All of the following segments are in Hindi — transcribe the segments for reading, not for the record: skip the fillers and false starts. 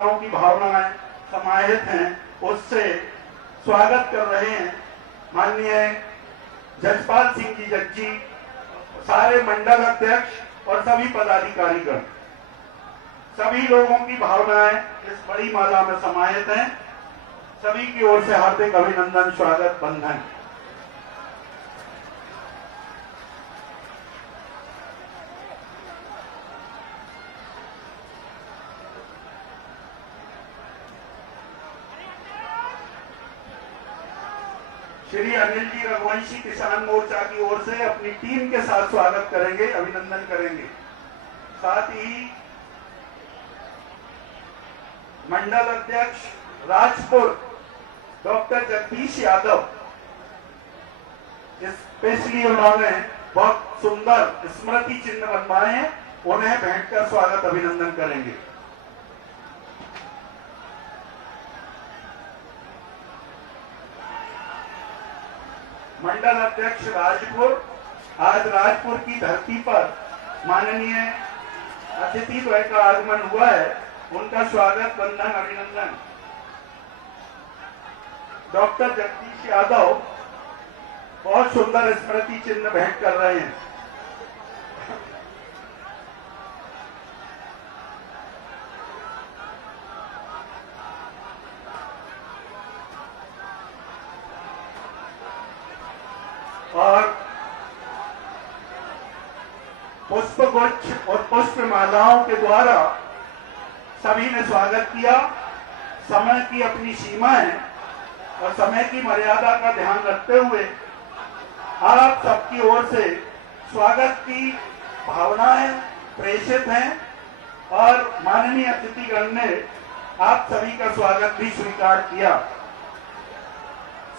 की भावनाएं समाहित हैं, उससे स्वागत कर रहे हैं माननीय जसपाल सिंह जी जज्जी, सारे मंडल अध्यक्ष और सभी पदाधिकारीगण। सभी लोगों की भावनाएं इस बड़ी माला में समाहित हैं। सभी की ओर से हार्दिक अभिनंदन, स्वागत, बंधन। श्री अनिल जी रघुवंशी किसान मोर्चा की ओर से अपनी टीम के साथ स्वागत करेंगे, अभिनंदन करेंगे। साथ ही मंडल अध्यक्ष राजपुर डॉक्टर जगदीश यादव, स्पेशली उन्होंने बहुत सुंदर स्मृति चिन्ह बनवाए हैं, उन्हें भेंट कर स्वागत अभिनंदन करेंगे। मंडल अध्यक्ष राजपुर, आज राजपुर की धरती पर माननीय अतिथि द्वय का आगमन हुआ है, उनका स्वागत, बंधन, अभिनंदन। डॉक्टर जगदीश यादव बहुत सुंदर स्मृति चिन्ह भेंट कर रहे हैं। और पुष्पगुच्छ और पुष्प मालाओं के द्वारा सभी ने स्वागत किया। समय की अपनी सीमा है और समय की मर्यादा का ध्यान रखते हुए आप सबकी ओर से स्वागत की भावनाएं प्रेषित हैं और माननीय अतिथिगण ने आप सभी का स्वागत भी स्वीकार किया।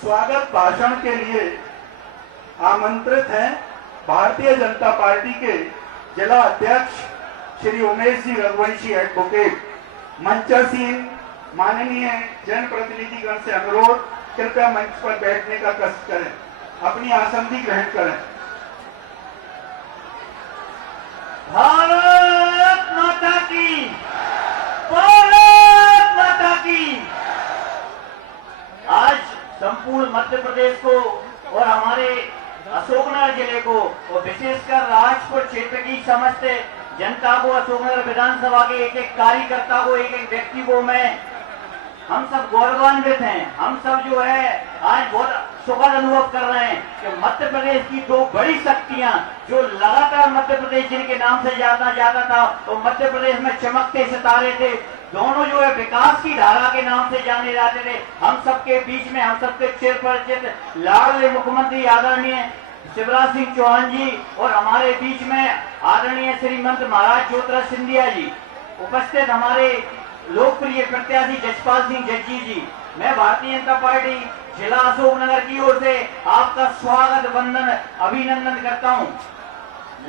स्वागत भाषण के लिए आमंत्रित हैं भारतीय जनता पार्टी के जिला अध्यक्ष श्री उमेश जी रघुवंशी एडवोकेट। मंचासीन माननीय जनप्रतिनिधिगण से अनुरोध, कृपया मंच पर बैठने का कष्ट करें, अपनी आसन भी ग्रहण करें। भारत माता की, भारत माता की। आज संपूर्ण मध्य प्रदेश को और हमारे अशोकनगर जिले को और विशेषकर राजपुर क्षेत्र की समस्त जनता को, अशोकनगर विधानसभा के एक एक कार्यकर्ता को, एक एक व्यक्ति को हम सब गौरवान्वित हैं। हम सब जो है आज बहुत सुखद अनुभव कर रहे हैं कि मध्य प्रदेश की दो बड़ी शक्तियां जो लगातार मध्य प्रदेश जिनके नाम से जाना जाता था, तो मध्य प्रदेश में चमकते सितारे थे, दोनों जो है विकास की धारा के नाम से जाने जाते थे। हम सबके बीच में, हम सबके चेयर परिचित लाडले मुख्यमंत्री आदरणीय शिवराज सिंह चौहान जी और हमारे बीच में आदरणीय श्रीमंत महाराज ज्योतिराज सिंधिया जी उपस्थित, हमारे लोकप्रिय प्रत्याशी जसपाल सिंह जज्जी जी। मैं भारतीय जनता पार्टी जिला अशोकनगर की ओर से आपका स्वागत, वंदन, अभिनंदन करता हूं।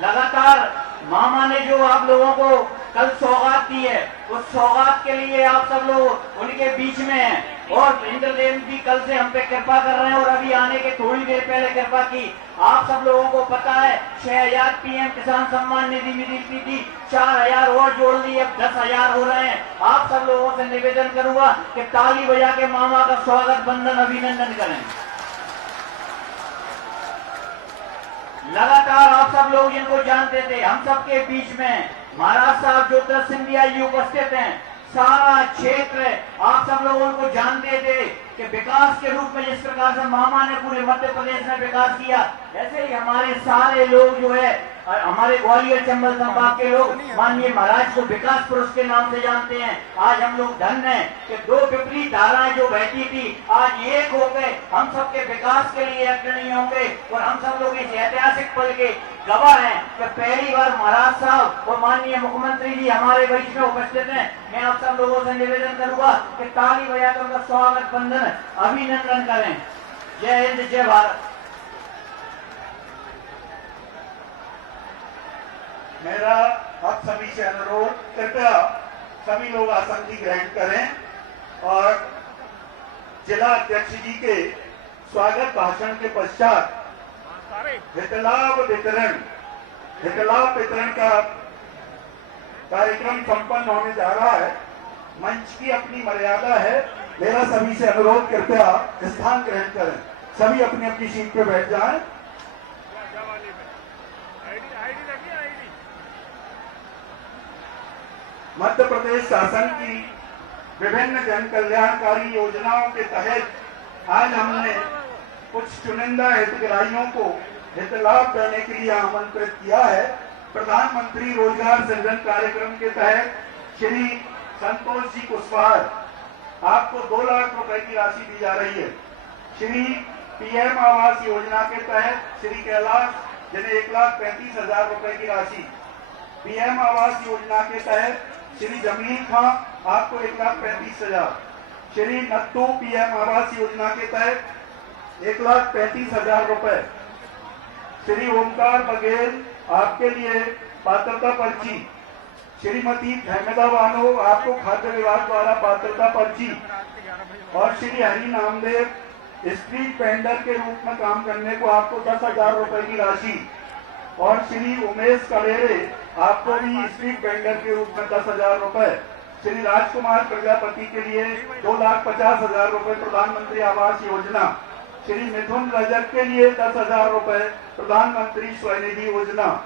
लगातार मामा ने जो आप लोगों को कल सौगात दी है, उस सौगात के लिए आप सब लोग उनके बीच में हैं और इंद्रदेव भी कल से हम पे कृपा कर रहे हैं और अभी आने के थोड़ी देर पहले कृपा की। आप सब लोगों को पता है 6000 पीएम किसान सम्मान निधि मिली थी, 4000 और जोड़ दी, अब 10,000 हो रहे हैं। आप सब लोगों से निवेदन करूंगा कि ताली बजा के मामा का स्वागत, बंधन, अभिनंदन करें। लगातार आप सब लोग जिनको जानते थे, हम सबके बीच में महाराज साहब ज्योतिराज सिंधिया जी उपस्थित हैं। सारा क्षेत्र आप सब लोग उनको जानते थे कि विकास के रूप में जिस प्रकार से मामा ने पूरे मध्य प्रदेश में विकास किया, ऐसे ही हमारे सारे लोग जो है, हमारे ग्वालियर चंबल संभाग के लोग माननीय महाराज को विकास पुरुष के नाम से जानते हैं। आज हम लोग धन्य हैं कि दो विपरीत धाराएं जो बहती थी आज एक हो गए, हम सबके विकास के लिए अग्रणी होंगे और हम सब लोग इस ऐतिहासिक पल के गवाह हैं कि पहली बार महाराज साहब और माननीय मुख्यमंत्री जी हमारे बीच में उपस्थित हैं। मैं आप सब लोगों से निवेदन करूंगा कि ताली बजाकर उनका स्वागत, बंधन, अभिनंदन करें। जय हिंद, जय भारत। मेरा आप सभी से अनुरोध, कृपया सभी लोग आसन की ग्रहण करें और जिला अध्यक्ष जी के स्वागत भाषण के पश्चात हितलाभ वितरण का कार्यक्रम संपन्न होने जा रहा है। मंच की अपनी मर्यादा है। मेरा सभी से अनुरोध, कृपया स्थान ग्रहण करें, सभी अपनी अपनी सीट पे बैठ जाएं। मध्य प्रदेश शासन की विभिन्न जन कल्याणकारी योजनाओं के तहत आज हमने कुछ चुनिंदा हितग्राहियों को हित लाभ देने के लिए आमंत्रित किया है। प्रधानमंत्री रोजगार सृजन कार्यक्रम के तहत श्री संतोष जी कुशवाहा आपको 2 लाख रुपए की राशि दी जा रही है। श्री पीएम आवास योजना के तहत श्री कैलाश जिन्हें 1,35,000 रुपए की राशि, पीएम आवास योजना के तहत श्री जमील खां आपको 1,35,000, श्री नत्तू पीएम आवास योजना के तहत 1,35,000 रुपए, श्री ओमकार बघेल आपके लिए पात्रता पर्ची, श्रीमती अहमदा बानो आपको खाद्य विभाग द्वारा पात्रता पर्ची, और श्री हरि नामदेव स्ट्रीट वेंडर के रूप में काम करने को आपको 10,000 रुपए की राशि, और श्री उमेश कलेरे आपको भी स्ट्रीट वेंडर के रूप में 10,000 रुपए, श्री राजकुमार प्रजापति के लिए 2,50,000 रुपए प्रधानमंत्री आवास योजना, श्री मिथुन रजक के लिए 10,000 रुपए प्रधानमंत्री स्वनिधि योजना,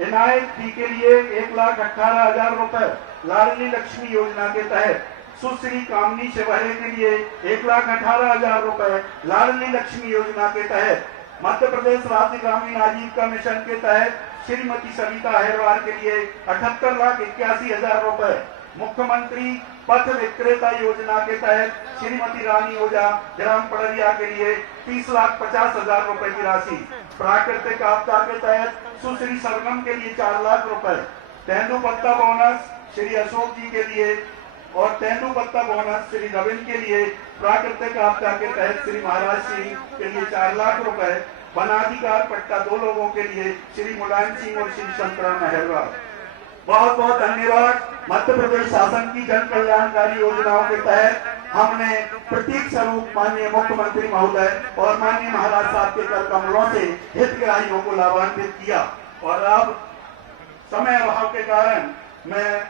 इनायत जी के लिए 1,18,000 रुपए लाडली लक्ष्मी योजना के तहत, सुश्री कामनी शिवहरे के लिए 1,18,000 रुपए लाडली लक्ष्मी योजना के तहत, मध्य प्रदेश राज्य ग्रामीण आजीविका मिशन के तहत श्रीमती सविता अहिरवार के लिए 78,81,000 रुपए, मुख्यमंत्री पथ विक्रेता योजना के तहत श्रीमती रानी ओझा ग्राम पड़रिया के लिए 30,50,000 रुपए की राशि, प्राकृतिक आपदा के तहत सुश्री सरगम के लिए 4 लाख रुपए, तेंदुपत्ता बोनस श्री अशोक जी के लिए और तेंदुपत्ता बोनस श्री रविंद्र के लिए, प्राकृतिक आपदा के तहत श्री महाराज सिंह के लिए 4 लाख रुपए, वनाधिकार पट्टा 2 लोगों के लिए श्री मुलायम सिंह और श्री शंकराम अहिरवार। बहुत बहुत धन्यवाद। मध्य प्रदेश शासन की जन कल्याणकारी योजनाओं के तहत हमने प्रतीक स्वरूप माननीय मुख्यमंत्री महोदय और माननीय महाराज साहब के कर कमलों से हितग्राहियों को लाभान्वित किया। और अब समय अभाव के कारण मैं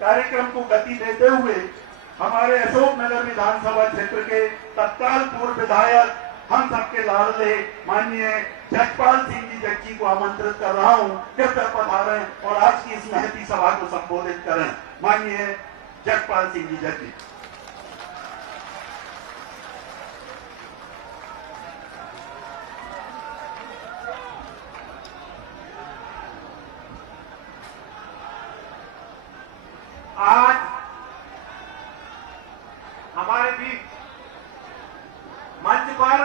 कार्यक्रम को गति देते हुए हमारे अशोक नगर विधानसभा क्षेत्र के तत्काल पूर्व विधायक, हम सबके लाडले माननीय जगपाल सिंह जी जग्गी को आमंत्रित कर रहा हूं, कृपया पधारें और आज की इस महती सभा को संबोधित करें। माननीय जगपाल सिंह जी जग्गी। आज हमारे बीच मंच पर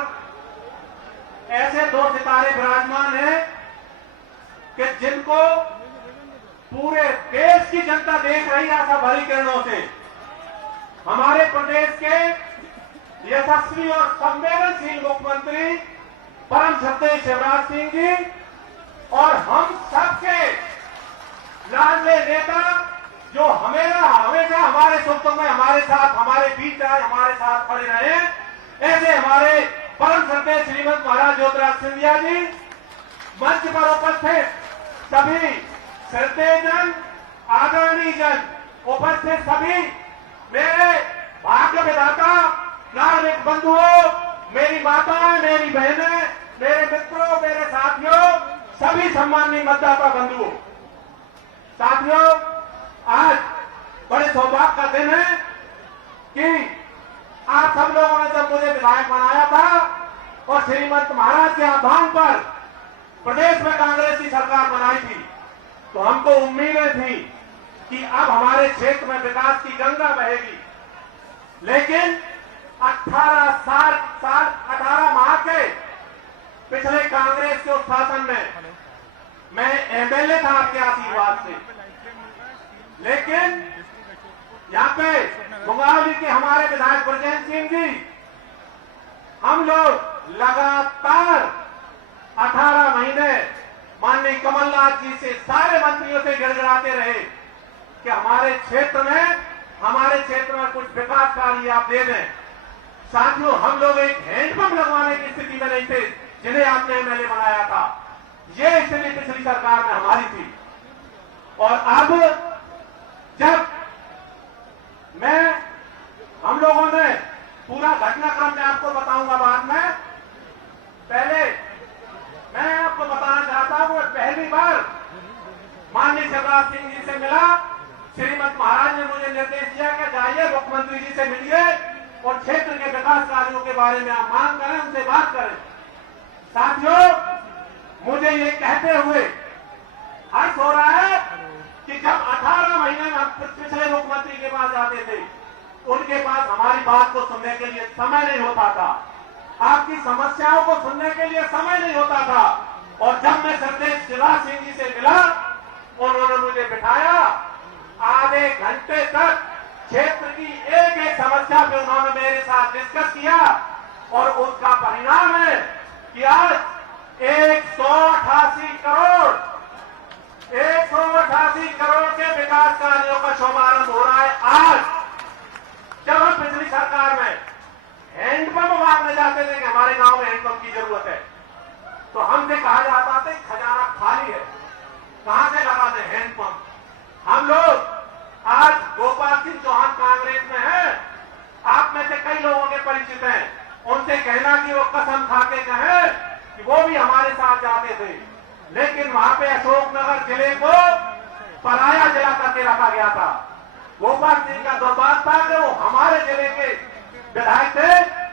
ऐसे 2 सितारे विराजमान हैं कि जिनको पूरे देश की जनता देख रही है आशा भरी किरणों से। हमारे प्रदेश के यशस्वी और संवेदनशील मुख्यमंत्री परम श्रद्धेय शिवराज सिंह जी और हम सबके लाडले नेता जो हमेशा हमारे सुखों में हमारे साथ, हमारे बीच आए, हमारे साथ खड़े रहे, ऐसे हमारे परम श्रद्धेय श्रीमद महाराज ज्योतिराज सिंधिया जी, मंच पर उपस्थित सभी श्रद्धेयजन, आदरणीय जन, उपस्थित सभी मेरे भाग्य विधाता नागरिक बंधुओं, मेरी माताएं, मेरी बहनें, मेरे मित्रों, मेरे साथियों, सभी सम्माननीय मतदाता बंधुओं, साथियों, आज बड़े सौभाग्य का दिन है कि आप सब लोगों ने जब मुझे विधायक बनाया था और श्रीमंत महाराज के आह्वान पर प्रदेश में कांग्रेस की सरकार बनाई थी, तो हमको उम्मीदें थी कि अब हमारे क्षेत्र में विकास की गंगा बहेगी। लेकिन 18 माह के पिछले कांग्रेस के उस शासन में मैं एमएलए था आपके आशीर्वाद से, लेकिन यहाँ पे मुंगावली के हमारे विधायक ब्रजेंद्र सिंह जी, हम लोग लगातार 18 महीने माननीय कमलनाथ जी से, सारे मंत्रियों से गिड़गिड़ाते रहे कि हमारे क्षेत्र में कुछ विकास कार्य आप दे दें। साथियों, हम लोग एक हैंडपंप लगवाने की स्थिति में नहीं थे जिन्हें आपने एमएलए बनाया था। ये स्थिति पिछली सरकार में हमारी थी। और अब जब हम लोगों ने पूरा घटनाक्रम मैं आपको बताऊंगा बाद में। पहले मैं आपको बताना चाहता हूं कि पहली बार माननीय शिवराज सिंह जी से मिला। श्रीमती महाराज ने मुझे निर्देश दिया कि जाइए मुख्यमंत्री जी से मिलिए और क्षेत्र के विकास कार्यों के बारे में आप मांग करें, उनसे बात करें। साथियों, मुझे ये कहते हुए हर्ष हो रहा है कि जब 18 महीने में हम पिछले मुख्यमंत्री के पास जाते थे, उनके पास हमारी बात को सुनने के लिए समय नहीं होता था, आपकी समस्याओं को सुनने के लिए समय नहीं होता था। और जब मैं श्रद्धेय शिवराज सिंह जी से मिला, उन्होंने मुझे बिठाया, आधे घंटे तक क्षेत्र की एक एक समस्या पे उन्होंने मेरे साथ डिस्कस किया और उसका परिणाम है कि आज 188 करोड़ के विकास कार्यों का शुभारंभ हो रहा है। आज जब हम पिछली सरकार में हैंडपंप मांगने जाते थे कि हमारे गांव में हैंडपंप की जरूरत है, तो हमसे कहा जाता था खजाना खाली है, कहां से लगा दे हैंडपंप। हम लोग आज गोपाल सिंह चौहान कांग्रेस में है, आप में से कई लोगों के परिचित हैं, उनसे कहना कि वो कसम खा के कहें कि वो भी हमारे साथ जाते थे, लेकिन वहां पे अशोकनगर जिले को पराया जिला करके रखा गया था। गोपाल सिंह का दुर्भाग्य था कि वो हमारे जिले के विधायक थे,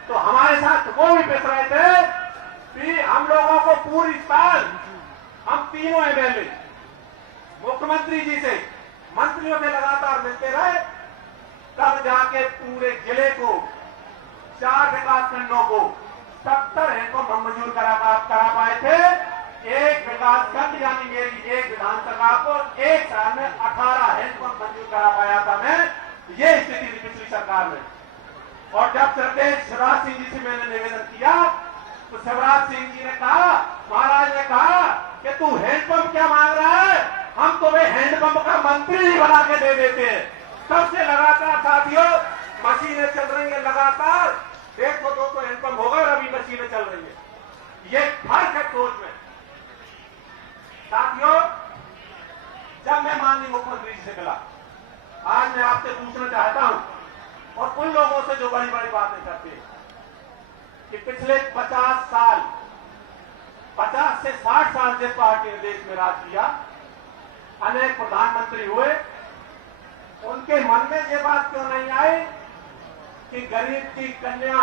तो हमारे साथ वो भी पिस रहे थे कि हम लोगों को पूरी साल हम तीनों एमएलए मुख्यमंत्री जी से, मंत्रियों से लगातार मिलते रहे, तब जाके पूरे जिले को 4 विकास खंडों को 70 हैंडपंप हम मंजूर करा पाए थे। एक विकास खंड यानी मेरी एक विधानसभा को एक साल में 18 हैंडपंप मंजूर करा पाया था मैं। ये स्थिति थी पिछली सरकार में। और जब श्रद्धेय शिवराज सिंह जी से मैंने निवेदन किया, तो शिवराज सिंह जी ने कहा, महाराज ने कहा कि तू हैंडपंप क्या मांग रहा है, हम तुम्हें हैंडपंप का मंत्री ही बना के दे देते हैं। तब से लगातार साथियों मशीनें चल रही है, लगातार 150-200 हैंडपंप हो गए और अभी मशीनें चल रही है। ये फर्क है सोच में। साथियों, जब मैं माननीय मुख्यमंत्री जी से मिला, आज मैं आपसे पूछना चाहता हूं और उन लोगों से जो बड़ी बड़ी बातें करते हैं कि पिछले 50 से 60 साल जिस पार्टी ने देश में राज किया, अनेक प्रधानमंत्री हुए, उनके मन में ये बात क्यों नहीं आई कि गरीब की कन्या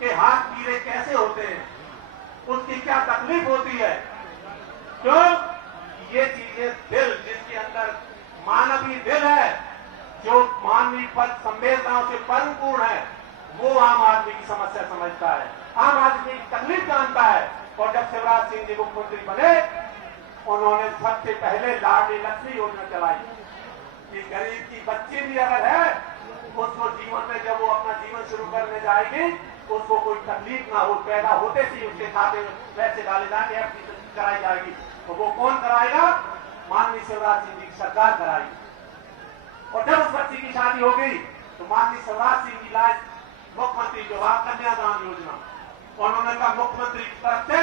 के हाथ पीले कैसे होते हैं, उसकी क्या तकलीफ होती है। क्यों? ये चीजें दिल, जिसके अंदर मानवीय दिल है, जो मानवीय पद संवेदनाओं से परिपूर्ण है, वो आम आदमी की समस्या समझता है, आम आदमी की तकलीफ जानता है। और जब शिवराज सिंह जी मुख्यमंत्री बने, उन्होंने सबसे पहले लाडली लक्ष्मी योजना चलाई कि गरीब की बच्ची भी अगर है, उसको जीवन में जब वो अपना जीवन शुरू करने जाएगी, उसको कोई तकलीफ ना हो, पैदा होते ही उसके खाते में पैसे डाले जाएंगे, एफडी कराई जाएगी। तो वो कौन कराएगा? माननीय शिवराज सिंह जी की सरकार कराएगी। और जब उस बच्ची की शादी हो गई, तो माननीय शिवराज सिंह जी लाए मुख्यमंत्री विभाग कन्यादान योजना, उन्होंने कहा मुख्यमंत्री की तरफ से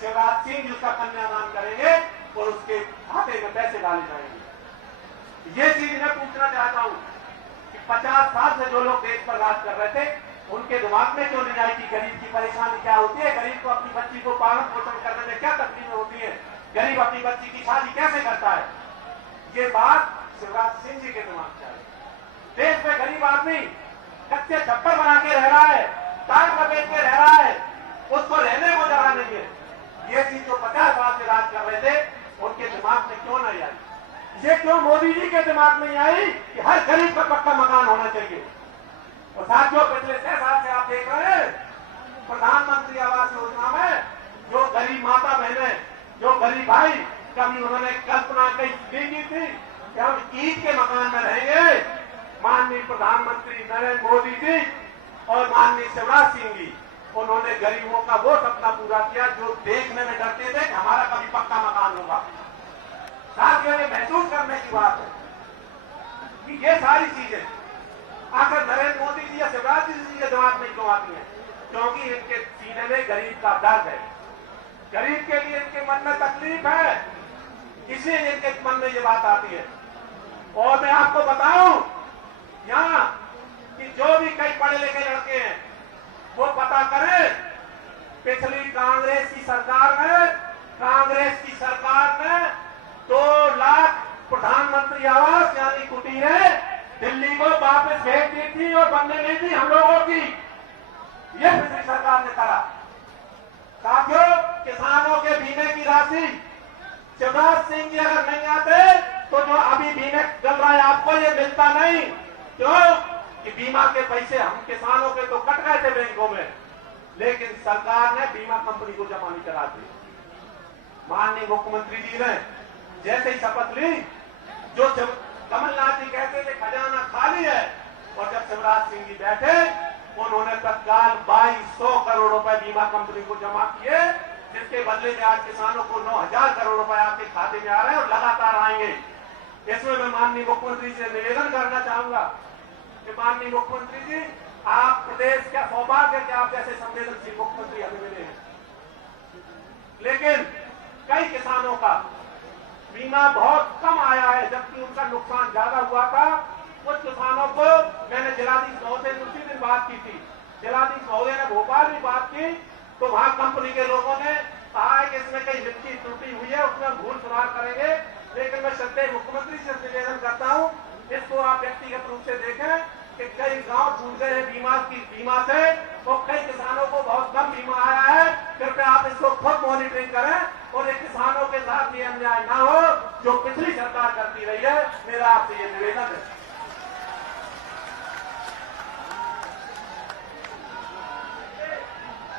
शिवराज सिंह जी उसका कन्यादान करेंगे और उसके खाते में पैसे डाले जाएंगे। ये चीज मैं पूछना चाहता हूं कि 50 साल से जो लोग देश पर राज कर रहे थे, उनके दिमाग में क्यों नहीं आई कि गरीब की परेशानी क्या होती है, गरीब को अपनी बच्ची को पालन पोषण करने में क्या तकलीफें होती है, गरीब अपनी बच्ची की शादी कैसे करता है। ये बात शिवराज सिंह जी के दिमाग में आई। देश में गरीब आदमी कच्चे छप्पर बना के रह रहा है, टांग लपेट के रह रहा है, उसको रहने को जगह नहीं है। ये चीज जो 50 साल से राज कर रहे थे, उनके दिमाग में क्यों नहीं आई? ये क्यों मोदी जी के दिमाग में आई कि हर गरीब का पक्का मकान होना चाहिए। और साथियों, पिछले 6 साल से आप देख रहे हैं प्रधानमंत्री आवास योजना में जो गरीब माता बहनें, जो गरीब भाई, कभी उन्होंने कल्पना की थी कि हम ईंट के मकान में रहेंगे। माननीय प्रधानमंत्री नरेंद्र मोदी जी और माननीय शिवराज सिंह जी, उन्होंने गरीबों का वो सपना पूरा किया जो देखने में डरते थे कि हमारा कभी पक्का मकान होगा। साथियों, ये महसूस करने की बात है कि ये सारी चीजें आखिर नरेंद्र मोदी जी या शिवराज जी के दिमाग में क्यों आती है? क्योंकि इनके सीने में गरीब का दर्द है, गरीब के लिए इनके मन में तकलीफ है, इसलिए इनके मन में ये बात आती है। और मैं आपको बताऊं, यहाँ कि जो भी कई पढ़े लिखे लड़के हैं वो पता करें, पिछली कांग्रेस की सरकार ने 2 लाख प्रधानमंत्री आवास यानी कुटीरें दिल्ली को वापस भेज दी थी और बनने नहीं थी हम लोगों की। ये पिछली सरकार ने करा। साथियों, किसानों के बीमे की राशि शिवराज सिंह जी अगर नहीं आते तो जो अभी बीमे चल रहा है आपको ये मिलता नहीं। क्यों? कि बीमा के पैसे हम किसानों के तो कट गए थे बैंकों में, लेकिन सरकार ने बीमा कंपनी को जमा नहीं करा दी। माननीय मुख्यमंत्री जी ने जैसे ही शपथ ली, जो कमलनाथ जी कहते थे खजाना खाली है, और जब शिवराज सिंह जी बैठे उन्होंने तत्काल 2200 करोड़ रुपए बीमा कंपनी को जमा किए, जिसके बदले में आज किसानों को 9000 करोड़ रुपए आपके खाते में आ रहे हैं और लगातार आएंगे। इसमें मैं माननीय मुख्यमंत्री से निवेदन करना चाहूंगा कि माननीय मुख्यमंत्री जी, आप प्रदेश का सौभाग्य है कि आप जैसे संवेदनशील मुख्यमंत्री हमें मिले हैं, लेकिन कई किसानों का बीमा बहुत कम आया है, जबकि उनका नुकसान ज्यादा हुआ था। कुछ किसानों को मैंने जिलाधीश महोदय से उसी दिन बात की थी, जिलाधीश महोदय ने भोपाल भी बात की, तो वहां कंपनी के लोगों ने कहा है कि इसमें कई वित्तीय त्रुटि हुई है, उसमें भूल सुधार करेंगे। लेकिन मैं श्रद्धेय मुख्यमंत्री से निवेदन करता हूं, इसको आप व्यक्तिगत रूप से देखें कि कई गांव छूट गए हैं बीमा से, और कई किसानों को बहुत कम बीमा आया है। कृपया आप इसको खुद मॉनिटरिंग करें और एक किसानों के साथ ये अन्याय ना हो जो पिछली सरकार करती रही है। मेरा आपसे ये निवेदन है।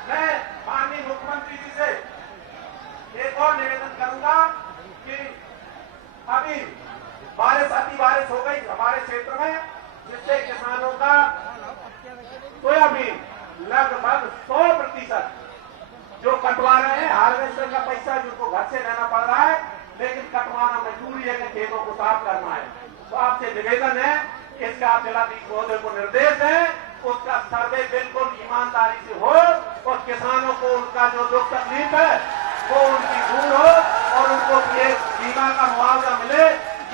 मैं माननीय मुख्यमंत्री जी से एक और निवेदन करूंगा कि अभी अति बारिश हो गई हमारे क्षेत्र में, जिससे किसानों का सोयाबीन लगभग 100% जो कटवा रहे हैं, हार्वेस्टर का पैसा जिनको घर से लेना पड़ रहा है, लेकिन कटवाना मजबूरी है कि खेतों को साफ करना है। तो आपसे निवेदन है कि इसका आप जिलाधीश महोदय को निर्देश दें, उसका सर्वे बिल्कुल ईमानदारी से हो और किसानों को उनका जो दुख तकलीफ है वो उनकी दूर हो और उनको ये बीमा का मुआवजा मिले।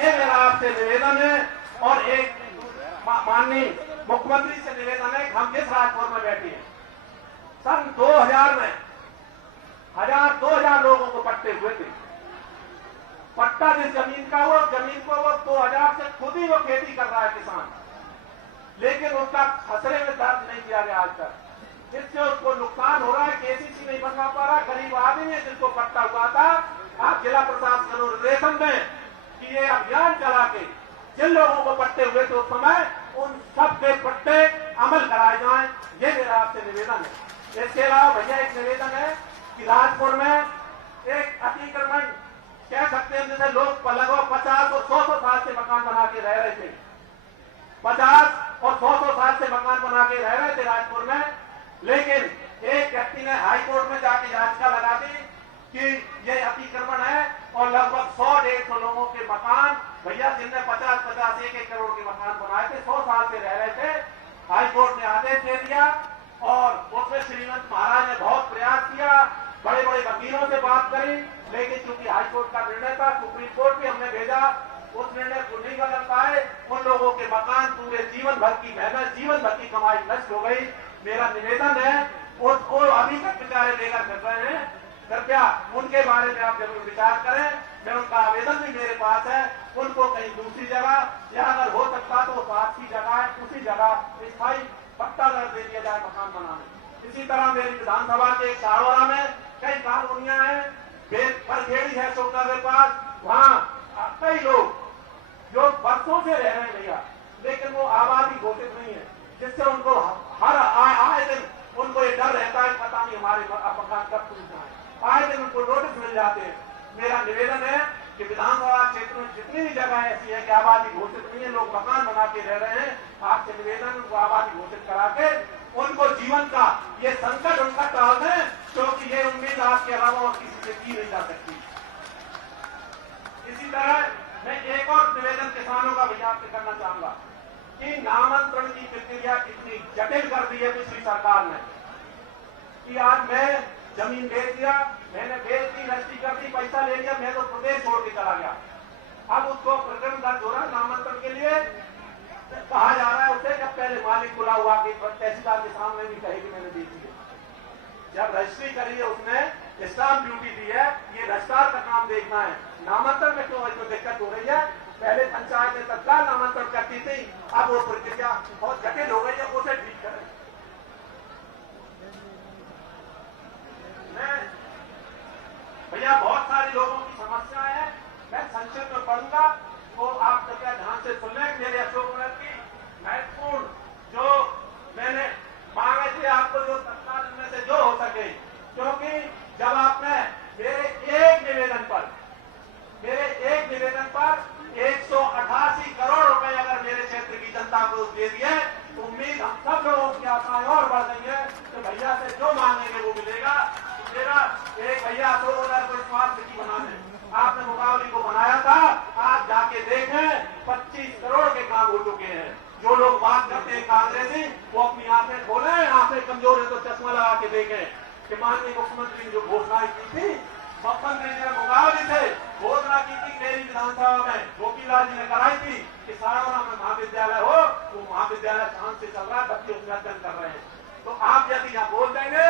ये मेरा आपसे निवेदन है। और एक माननीय मुख्यमंत्री से निवेदन है कि हम जिस राजपुर में बैठे हैं, सन 2000 में 2000 लोगों को पट्टे हुए थे। पट्टा जिस जमीन का वो जमीन को वो 2000 से खुद ही वो खेती कर रहा है किसान, लेकिन उसका खसरे में दर्ज नहीं किया गया आज तक, जिससे उसको नुकसान हो रहा है। केसीसी नहीं बनवा पा रहा, गरीब आदमी है जिसको पट्टा हुआ था। आप जिला प्रशासन को निर्देशन दें कि ये अभियान चला के जिन लोगों को पट्टे हुए थे उस समय, उन सब के पट्टे अमल कराए जाएं। ये मेरा आपसे निवेदन है। इसके अलावा भैया एक निवेदन है कि राजपुर में एक अतिक्रमण कह सकते हैं, जैसे लोग लगभग 50 और 100 साल से मकान बना के रह रहे थे, 50 और 100 साल से मकान बना के रह रहे थे राजपुर में, लेकिन एक व्यक्ति ने हाई कोर्ट में जाके याचिका लगा दी कि यह अतिक्रमण है और लगभग 100-150 लोगों के मकान, भैया जिनने 50-1 करोड़ के मकान बनाए थे, 100 साल से रह रहे थे, हाई कोर्ट ने आदेश दे दिया। और उसमें श्रीमंत महाराज ने बहुत प्रयास किया, बड़े बड़े वकीलों से बात करी, लेकिन चूंकि हाई कोर्ट का निर्णय था, सुप्रीम कोर्ट भी हमने भेजा, उस निर्णय को नहीं बदल पाए। उन लोगों के मकान पूरे जीवन भर की मेहनत, जीवन भर की कमाई नष्ट हो गई। मेरा निवेदन है, उसको अभी तक बेचारे लेकर फिर रहे हैं, कृपया उनके बारे में आप जरूर विचार करें। मैं उनका आवेदन भी मेरे पास है, उनको कहीं दूसरी जगह या अगर हो सकता तो पास की जगह है, उसी जगह स्थायी पट्टा दर दे दिया जाए मकान बनाने। इसी तरह मेरी विधानसभा के साड़ोरा में कई कॉलोनियां हैं, परखेड़ी है सोना के पास, वहाँ कई लोग जो वर्षों से रह रहे हैं भैया, लेकिन वो आबादी घोषित नहीं है, जिससे उनको हर आए दिन उनको ये डर रहता है पता नहीं हमारे मकान कब टूटना है, आए दिन उनको नोटिस मिल जाते हैं। मेरा निवेदन है कि विधानसभा क्षेत्र में जितनी भी जगह ऐसी है कि आबादी घोषित नहीं है, लोग मकान बना के रह रहे हैं, आपसे निवेदन उनको आबादी घोषित करा के उनको जीवन का ये संकट उनका टाल दें, क्योंकि ये उम्मीद आपके अलावा और किसी से की नहीं जा सकती। इसी तरह मैं एक और निवेदन किसानों का भी आपसे करना चाहूंगा कि नामांतरण की प्रक्रिया कितनी जटिल कर दी है पिछली सरकार ने, कि आज मैं जमीन बेच दिया, मैंने बेच दी, रजिस्ट्री कर दी, पैसा ले लिया, मैं तो प्रदेश छोड़ के चला गया। अब उसको प्रकरण दर्ज हो रहा है नामांतरण के लिए, कहा जा रहा है उसे जब पहले मालिक बुला हुआ कि तहसीलदार के सामने भी कहे कि मैंने दी थी। जब रजिस्ट्री करी है उसने स्टाम्प ड्यूटी दी है, ये रजिस्ट्रार का काम देखना है। नामांतरण में क्यों दिक्कत हो रही है? पहले पंचायत ने तत्काल नामांतरण करती थी, अब वो प्रक्रिया बहुत जटिल हो गई है, उसे ठीक करें। मैं भैया बहुत सारे लोगों की समस्या है, मैं संक्षिप्त में पढ़ूंगा, वो आप कृपया ध्यान से सुन लें। मेरे अशोकनगर की महत्वपूर्ण जो मैंने मांगे थे आपको, जो तत्काल इनमें से जो हो सके, क्योंकि जब आपने मेरे एक निवेदन पर 188 करोड़ रुपए अगर मेरे क्षेत्र की जनता को दे दिए, तो उम्मीद हम सब लोगों की आशाएं और बढ़ गई है कि भैया से जो मांगेंगे वो मिलेगा। मेरा एक भैया अशोकनगर को स्मार्ट सिटी बनाने आपने मुकाबले को बनाया था, आज जाके देखें 25 करोड़ के काम हो चुके हैं। जो लोग बात करते हैं कांग्रेसी, वो अपनी आंखें खोलें, आंखें कमजोर है तो चश्मा लगा के देखें कि माननीय मुख्यमंत्री ने जो घोषणाएं की थी, मुख्यमंत्री ने मुकाबले से घोषणा की थी मेरी विधानसभा में, गोपीलाल जी ने कराई थी कि सारोना में महाविद्यालय हो, वो महाविद्यालय शांत से चल रहा है, बच्चे उसमें अध्ययन कर रहे हैं। तो आप यदि यहाँ बोल देंगे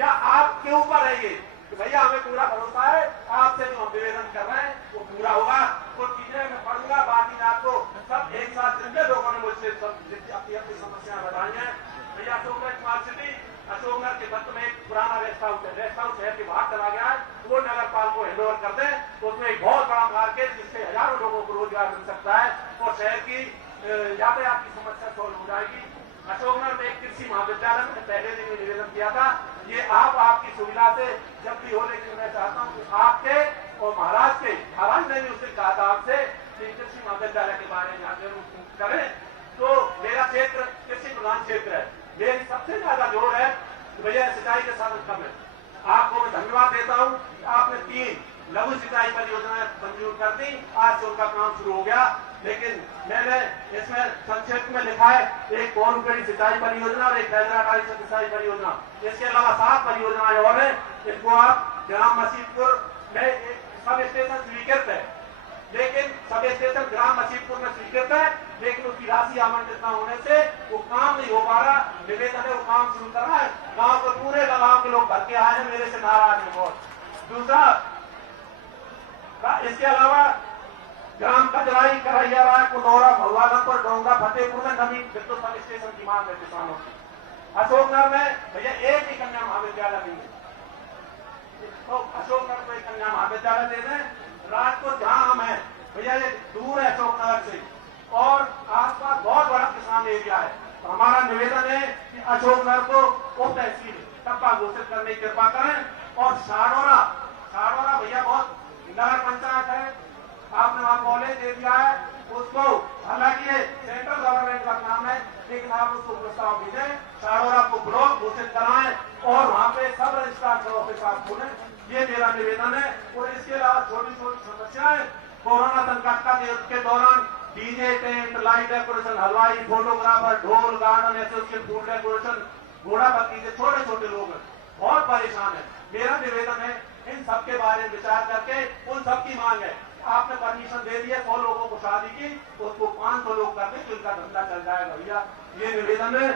या आपके ऊपर है ये कि भैया हमें पूरा भरोसा है, आपसे जो हम निवेदन कर रहे हैं वो पूरा होगा। तो चीजें मैं पढ़ूंगा, बाकी आपको सब एक साथ जितने लोगों ने मुझसे अपनी अपनी समस्याएं बताई हैं। भैया अशोकनगर स्मार्ट सिटी, अशोकनगर के बच्चों में एक पुराना रेस्ट हाउस शहर के बाहर चला गया है, वो नगरपाल को हैंडओवर कर दें, तो उसमें एक बहुत बड़ा मार्केट जिससे हजारों लोगों को रोजगार मिल सकता है और शहर की यातायात की समस्या सॉल्व हो जाएगी। अशोकनगर में एक कृषि महाविद्यालय में पहले दिन भी निवेदन किया था, ये आपकी सुविधा से जब भी हो, लेकिन मैं चाहता हूँ कि आपके और महाराज ने भी उससे कहा था आपसे कि कृषि महाविद्यालय के बारे में जरूर करें। तो मेरा क्षेत्र कृषि प्रधान क्षेत्र है, मेरी सबसे ज्यादा जोर है भैया सिंचाई के साधन कम है। आपको मैं धन्यवाद देता हूँ, आपने 3 लघु सिंचाई परियोजनाएं मंजूर कर दी, आज से उनका काम शुरू हो गया। लेकिन मैंने इसमें संक्षेप में लिखा है एक कोरपेड़ी सिंचाई परियोजना और एक हैदराबादी सिंचाई परियोजना, इसके अलावा 7 परियोजनाएं और हैं। इनको आप ग्राम मसीदपुर में सब स्टेशन स्वीकृत है, लेकिन सब स्टेशन ग्राम मसीदपुर में स्वीकृत है, लेकिन उसकी राशि आवंटित न होने से वो काम नहीं हो पा रहा। निवेदन है वो काम शुरू करना है, गाँव के पूरे गाँव के लोग भर के आए हैं, मेरे से नाराज है बहुत। दूसरा, इसके अलावा ग्राम कजराई, करैया राय, कुनौरा, भगवानपुर, डोंगरा, फतेहपुर में नवीन विद्युत सब स्टेशन की मांग है किसानों की। अशोकनगर में भैया एक ही कन्या महाविद्यालय नहीं है, तो अशोकनगर को एक कन्या महाविद्यालय दे दें। राजपुर जहां हम है भैया ये दूर है अशोकनगर से और आसपास बहुत बड़ा किसान एरिया है, तो हमारा निवेदन है कि अशोकनगर को उप तहसील टप्पा घोषित करने की कृपा करें। और साड़ोरा भैया बहुत नगर पंचायत है, आपने वहां कॉलेज दे दिया है उसको, हालांकि ये सेंट्रल गवर्नमेंट का काम है, लेकिन आप उसको प्रस्ताव भेजें, साड़ोरा को ब्लॉक घोषित कराएं और वहां पे सब रजिस्ट्रार ऑफिस आप खोलें, ये मेरा निवेदन है। और इसके अलावा छोटी छोटी समस्याएं, कोरोना संकट के दौरान डीजे, टेंट, लाइट डेकोरेशन, हलवाई, फोटोग्राफर, ढोल, गार्डन, एसोसिएशन, फूड डेकोरेशन, घोड़ा पत्ती से छोटे छोटे लोग बहुत परेशान है। मेरा निवेदन है इन सबके बारे में विचार करके, उन सबकी मांग है, आपने परमिशन दे दिया 100 लोगों को शादी की, उसको 500 लोग कर दें, जिनका धंधा चल जाएगा भैया, ये निवेदन है।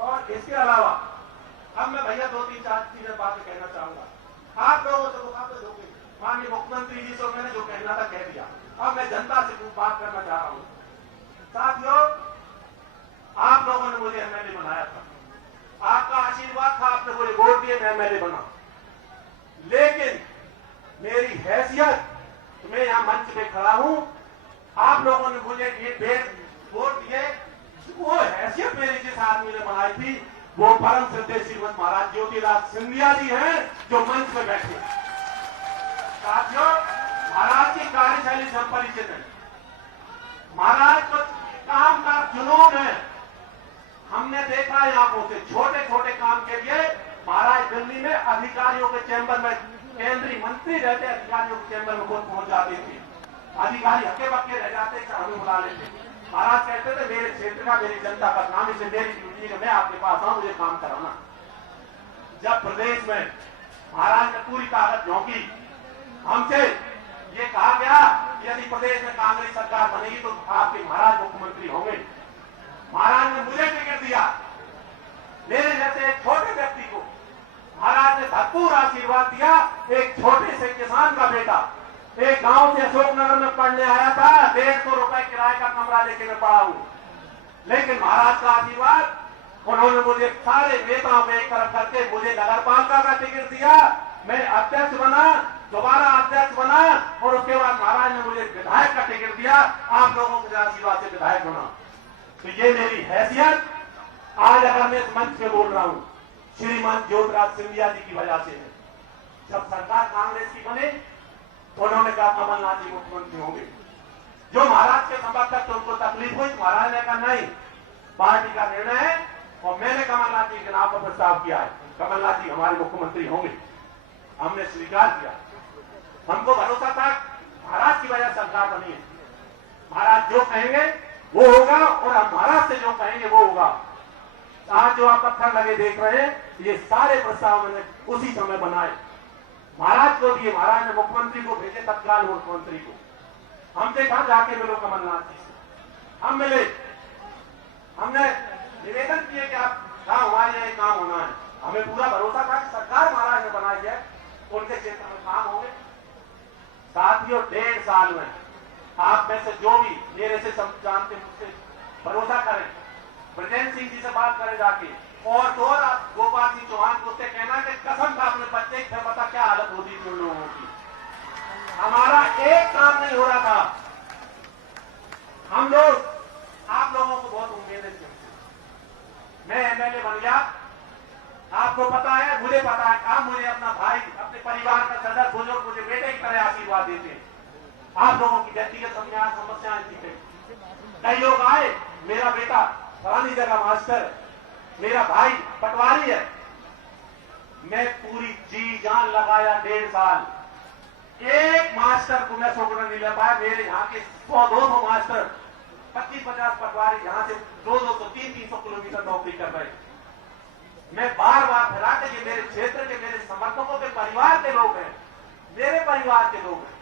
और इसके अलावा अब मैं भैया 2-3-4 चीजें बातें कहना चाहूंगा। आप लोगों से मुखातिब होगी, माननीय मुख्यमंत्री जी से मैंने जो कहना था कह दिया, अब मैं जनता से कुछ बात करना चाह रहा हूँ। साथियों, आप लोगों ने मुझे एमएलए बनाया था, आपका आशीर्वाद था, आपने मुझे वोट दिए, मैं एमएलए बना, लेकिन मेरी हैसियत, मैं यहां मंच पे खड़ा हूं, आप लोगों ने मुझे ये वोट दिए, वो हैसियत मेरी जिस आदमी ने बनाई थी वो परम श्रद्धेय श्रीमद महाराज ज्योतिराज सिंधिया जी हैं जो मंच पे बैठे। साथियों, महाराज की कार्यशैली से हम परिचित है, महाराज को काम का जुनून है, हमने देखा है आंखों से। छोटे छोटे काम के लिए महाराज दिल्ली में अधिकारियों के चैंबर में, केंद्रीय मंत्री रहते अधिकारियों के चैंबर में खुद पहुंच जाते थे, अधिकारी हक्के बक्के रह जाते, हमें बुला लेते। महाराज कहते थे मेरे क्षेत्र का, मेरी जनता का काम, इसे मेरी ड्यूटी है, मैं आपके पास आऊं, मुझे काम कराना। जब प्रदेश में महाराज ने पूरी ताकत झोंकी, हमसे ये कहा गया यदि प्रदेश में कांग्रेस सरकार बनेगी तो आपके महाराज मुख्यमंत्री होंगे। महाराज ने मुझे टिकट दिया, मेरे जैसे एक छोटे व्यक्ति को महाराज ने भरपूर आशीर्वाद दिया। एक छोटे से किसान का बेटा एक गांव से अशोकनगर में पढ़ने आया था, 150 रुपए किराए का कमरा लेके मैं पढ़ा हूं, लेकिन महाराज का आशीर्वाद, उन्होंने मुझे सारे नेताओं को एक तरफ करके मुझे नगर पालिका का टिकट दिया, मैं अध्यक्ष बना, दोबारा अध्यक्ष बना और उसके बाद महाराज ने मुझे विधायक का टिकट दिया। आप लोगों के आशीर्वाद से विधायक बना। तो ये मेरी हैसियत आज अगर मैं इस मंच पे बोल रहा हूं, श्रीमान ज्योतिराज सिंधिया जी की वजह से है। जब सरकार कांग्रेस की बने तो उन्होंने कहा कमलनाथ जी मुख्यमंत्री होंगे। जो महाराज के समर्थक थे उनको तकलीफ हुई, महाराज ने कहा नहीं, पार्टी का निर्णय है और मैंने कमलनाथ जी के नाम पर प्रस्ताव किया है, कमलनाथ जी हमारे मुख्यमंत्री होंगे। हमने स्वीकार किया, हमको भरोसा था महाराज की वजह सरकार बनी है, महाराज जो कहेंगे वो होगा और हम महाराज से जो कहेंगे वो होगा। आज जो आप पत्थर लगे देख रहे हैं, ये सारे प्रस्ताव मैंने उसी समय बनाए, महाराज को दिए, महाराज ने मुख्यमंत्री को भेजे, तत्काल मुख्यमंत्री को। हमसे कहा जाके मिलो कमलनाथ जी से, हम मिले, हमने निवेदन किए कि आप हमारे यहाँ काम होना है। हमें पूरा भरोसा था कि सरकार महाराज ने बनाई है, उनके क्षेत्र में काम होंगे। साथियों 1.5 साल में आप में से जो भी मेरे से जानते मुझसे भरोसा करें, ब्रजेंद्र सिंह जी से बात करें जाके, और आप गोपाल सिंह चौहान को उससे कहना कि कसम था अपने बच्चे की, फिर पता क्या हालत होती थी उन लोगों की। हमारा एक काम नहीं हो रहा था। हम लोग आप लोगों को बहुत उम्मीदें थी। मैं एमएलए बन गया, आपको पता है, मुझे पता है, आप मुझे अपना भाई, अपने परिवार का सदस्य, बुजुर्ग मुझे बेटे की तरह आशीर्वाद देते हैं। आप लोगों की व्यक्तिगत समस्याएं थी, कई लोग आए, मेरा बेटा फलानी जगह मास्टर है, मेरा भाई पटवारी है, मैं पूरी जी जान लगाया 1.5 साल, एक मास्टर को मैं सोचना नहीं ले पाया। मेरे यहाँ के 100-200 मास्टर, 25-50 पटवारी यहाँ से 200, 300 किलोमीटर नौकरी कर रहे हैं। मैं बार बार फिरा के ये मेरे क्षेत्र के, मेरे समर्थकों के परिवार के लोग हैं, मेरे परिवार के लोग हैं।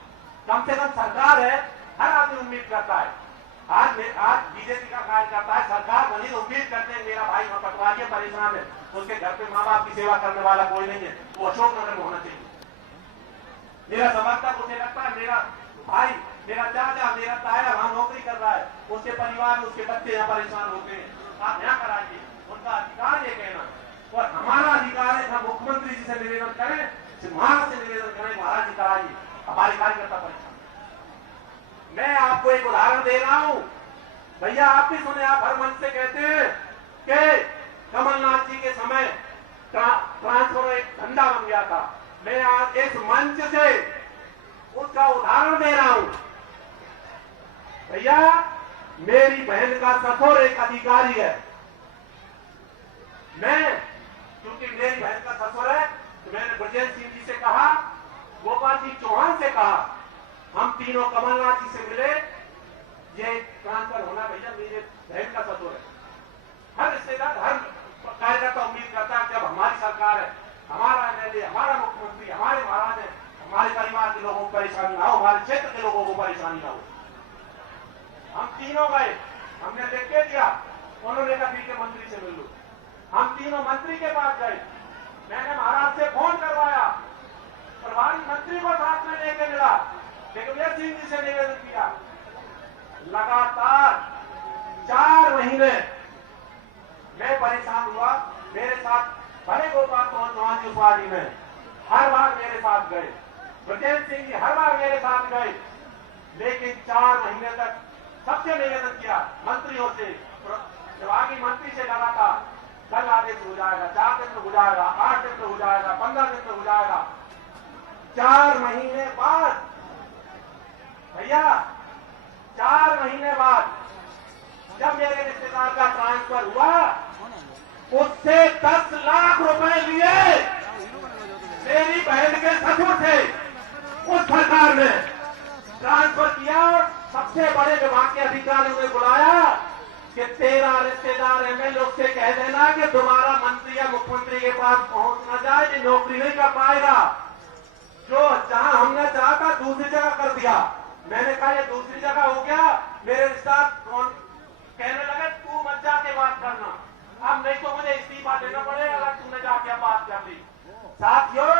कम से कम सरकार है, हर आदमी उम्मीद करता है। आज बीजेपी का कार्यकर्ता है, सरकार बनी तो उम्मीद करते हैं मेरा भाई पटवारी परेशान है, उसके घर पे माँ बाप की सेवा करने वाला कोई नहीं है, वो अशोकनगर में होना चाहिए। मेरा समर्थक, उसे लगता है मेरा भाई, मेरा चाचा, मेरा ताया वहां नौकरी कर रहा है, उसके परिवार में उसके बच्चे यहाँ परेशान होते हैं, आप यहाँ कराइए, उनका अधिकार ये कहना। और हमारा अधिकार है, हम मुख्यमंत्री जी से निवेदन करें, महाराज से निवेदन करें, महाराज जी कराइए, हमारे कार्यकर्ता परेशान। मैं आपको एक उदाहरण दे रहा हूं भैया, आप भी सुने, आप हर मंच से कहते हैं कि कमलनाथ जी के समय ट्रांसफर एक धंधा बन गया था। मैं आज इस मंच से उसका उदाहरण दे रहा हूं। भैया, मेरी बहन का ससुर एक अधिकारी है, मैं, क्योंकि मेरी बहन का ससुर है तो मैंने ब्रजेंद्र सिंह जी से कहा, गोपाल सिंह चौहान से कहा, हम तीनों कमलनाथ जी से मिले, ये ट्रांसफर होना भैया मेरे बहन का ससुर है। हर रिश्तेदार, हर कार्यकर्ता उम्मीद करता है जब हमारी सरकार है, हमारा एमएलए, हमारा मुख्यमंत्री, हमारे महाराज है, हमारे परिवार के लोगों को परेशानी ना हो, हमारे क्षेत्र के लोगों को परेशानी ना हो। हम तीनों गए, हमने लिख के दिया, उन्होंने कहा ठीक है मंत्री से मिल लो। हम तीनों मंत्री के पास गए, मैंने महाराज से फोन करवाया, प्रभारी मंत्री को साथ में लेके मिला, दिग्विजय सिंह जी से निवेदन किया। लगातार 4 महीने मैं परेशान हुआ, मेरे साथ भले गोपाल चौहान जी पार्टी में हर बार मेरे साथ गए, ब्रजेंद्र सिंह जी हर बार मेरे साथ गए, लेकिन 4 महीने तक सबसे निवेदन किया मंत्रियों से, विभागीय मंत्री से लगा था कल आदेश हो जाएगा, 4 दिन में हो जाएगा, 8 दिन में हो जाएगा, 15 दिन में हो जाएगा। 4 महीने बाद भैया, 4 महीने बाद जब मेरे रिश्तेदार का ट्रांसफर हुआ, उससे 10 लाख रुपए लिए मेरी बहन के ससुर थे, उस सरकार ने ट्रांसफर किया। सबसे बड़े विभाग के अधिकारियों ने बुलाया कि तेरा रिश्तेदार एमएलए से कह देना कि दोबारा मंत्री या मुख्यमंत्री के पास पहुंच न जाए, ये नौकरी नहीं कर पाएगा। जो जहां हमने चाहा था दूसरी जगह कर दिया, मैंने कहा ये दूसरी जगह हो गया, मेरे रिश्तेदार कौन कहने लगे तू मत जाके बात करना, अब नहीं तो मुझे इस्तीफा देना पड़ेगा अगर तूने जाके बात कर ली। साथियों,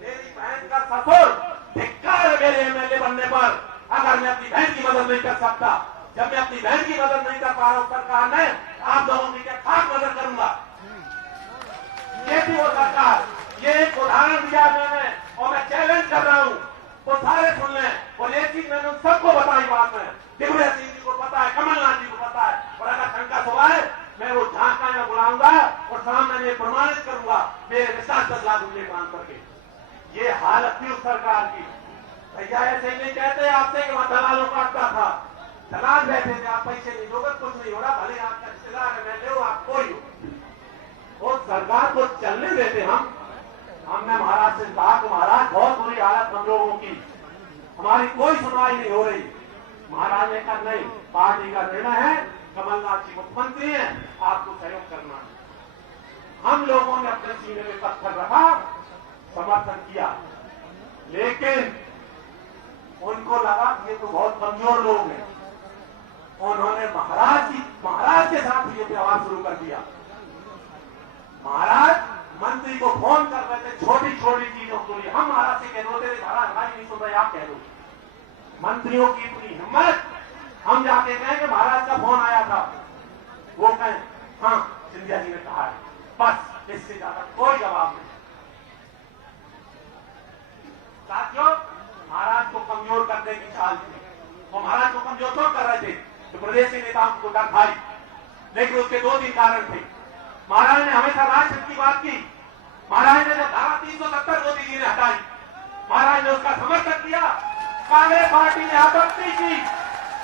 मेरी बहन का ससुर धिक्कार है मेरे एमएलए बनने पर, अगर मैं अपनी बहन की मदद नहीं कर सकता, जब मैं अपनी बहन की मदद नहीं कर पा रहा हूं सरकार ने, आप लोगों की क्या खास मदद करूंगा। ये थी वो सरकार, ये एक उदाहरण दिया मैंने और मैं चैलेंज कर रहा हूं, वो सारे सुन लें। और ये चीज मैंने उन सबको बताई बात में, दिग्विजय सिंह जी को पता है, कमलनाथ जी को पता है, और अगर शंका सुबह है मैं वो झांका में बुलाऊंगा और सामने ये प्रमाणित करूंगा मेरे विश्वास 10 लाख रुपये काम करके। ये हालत थी उस सरकार की। भैया ऐसे ही नहीं कहते आपसे कि वहां दलालों काटता था, दलाल बैठे थे, आप पैसे नहीं दोगे कुछ नहीं हो रहा, भले आपका रिश्तेदार है, मैं ले आप कोई हो। और सरकार को चलने देते हमने महाराज से कहा कि महाराज बहुत बुरी हालत हम लोगों की, हमारी कोई सुनवाई नहीं हो रही। महाराज ने कहा नहीं, पार्टी का निर्णय है, कमलनाथ जी मुख्यमंत्री हैं, आपको सहयोग करना है। हम लोगों ने अपने सीने में पत्थर रखा, समर्थन किया, लेकिन उनको लगा कि ये तो बहुत कमजोर लोग हैं, उन्होंने महाराज के साथ ये व्यवहार शुरू कर दिया। महाराज मंत्री को फोन कर रहे थे छोटी छोटी चीजों के लिए, हम महाराज से कह रहे थे महाराज हमारी नहीं सुन रहे, आप कह दो। मंत्रियों की इतनी हिम्मत, हम जाके कहें कि महाराज का फोन आया था, वो कहें हाँ सिंधिया जी ने कहा है, बस इससे ज्यादा कोई जवाब नहीं। साथियों, महाराज को कमजोर करने की चाल थी, और महाराज को कमजोर क्यों कर रहे थे तो प्रदेश के नेताओं को डर था, लेकिन उसके 2-3 कारण थे। महाराज ने हमेशा राष्ट्र की बात की, महाराज ने जब धारा 370 मोदी जी ने हटाई, महाराज ने उसका समर्थन किया। कांग्रेस पार्टी ने आपत्ति की,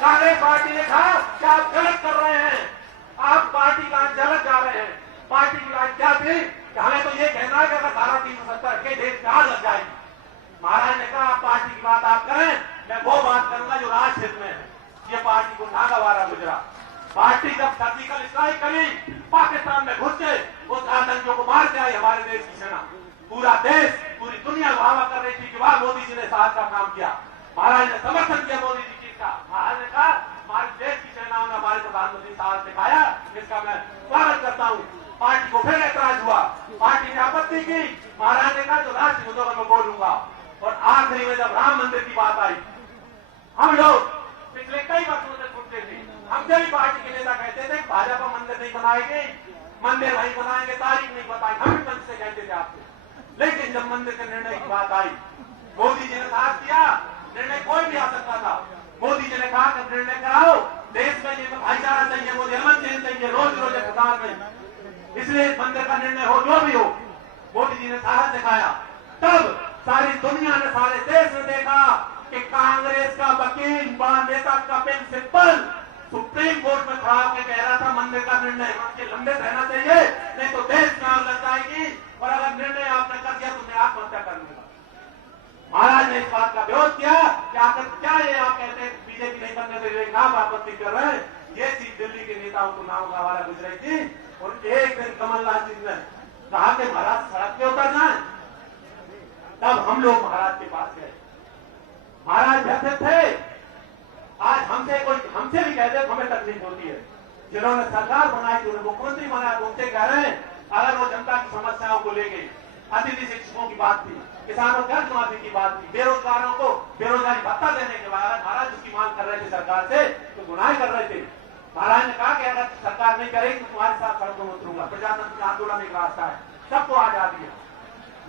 कांग्रेस पार्टी ने कहा कि आप गलत कर रहे हैं, आप पार्टी का गलत जा रहे हैं। पार्टी की बात क्या थी कि हमें तो ये कहना है कि अगर धारा 370 के देश में आग लग जाएगी। महाराज ने कहा आप पार्टी की बात आप करें, मैं वो बात करूंगा जो राष्ट्र हित में है। ये पार्टी को नागवारा गुजरा। पार्टी जब सर्जिकल स्ट्राइक करी, पाकिस्तान में घुस के उस आतंकियों को मार के आई हमारे देश की सेना, पूरा देश पूरी दुनिया वाह कर रही थी कि वाह मोदी जी ने साहस का काम किया। महाराज ने समर्थन किया मोदी जी का। महाराज ने कहा हमारे देश की सेनाओं ने हमारे प्रधानमंत्री साहस दिखाया, इसका मैं स्वागत करता हूँ। पार्टी को फिर ऐतराज हुआ, पार्टी ने आपत्ति की। महाराज ने कहा जो राष्ट्रीय मुद्दों पर मैं बोलूंगा। और आखिरी में जब राम मंदिर की बात आई, हम लोग पिछले कई वर्षों से सुनते थे, हमसे भी पार्टी के नेता कहते थे भाजपा मंदिर नहीं बनाएंगे, मंदिर नहीं बनाएंगे, तारीख नहीं बताएंगे, हम भी मंच से कहते थे आपसे। लेकिन जब मंदिर के निर्णय की बात आई, मोदी जी ने साथ किया, निर्णय कोई भी आ सकता था। मोदी जी ने कहा कि निर्णय कराओ, देश में ये भाईचारा चाहिए, मुझे अमन चैन चाहिए, रोज रोज प्रधान में, इसलिए मंदिर का निर्णय हो जो भी हो। मोदी जी ने साहस दिखाया। तब सारी दुनिया ने, सारे देश ने देखा कि कांग्रेस का वकील, बड़ा नेता कपिल सिब्बल सुप्रीम कोर्ट में खड़ा होकर कह रहा था मंदिर का निर्णय लंबित रहना चाहिए, नहीं तो देश में आग लग जाएगी, और अगर निर्णय आपने कर दिया तो मैं आत्महत्या कर लूंगा। महाराज ने इस बात का विरोध किया कि आखिर क्या ये आप कहते हैं बीजेपी नहीं बनने दे रही, नाम आपत्ति कर रहे हैं। ये चीज दिल्ली के नेताओं को नाम वाला गुजरी थी। और एक दिन कमलनाथ जी ने कहा कि महाराज सड़क पे उतर जाए, तब हम लोग महाराज के पास गए। महाराज बैठे थे। आज हमसे भी कहते हैं हमें तकलीफ होती है। जिन्होंने सरकार बनाई, जिन्होंने मुख्यमंत्री बनाया, तो उनसे कह रहे हैं अगर वो जनता की समस्याओं को लेके, अतिथि शिक्षकों की बात थी, किसानों कर्ज माफी की बात थी, बेरोजगारों को बेरोजगारी भत्ता देने के बाद महाराज उसकी मांग कर रहे थे सरकार से, तो गुनाह कर रहे थे। महाराज ने कहा कि अगर सरकार नहीं करेगी तो तुम्हारे साथ सड़कों में उतरूंगा। प्रजातंत्र आंदोलन एक रास्ता है, सबको आजाद दिया,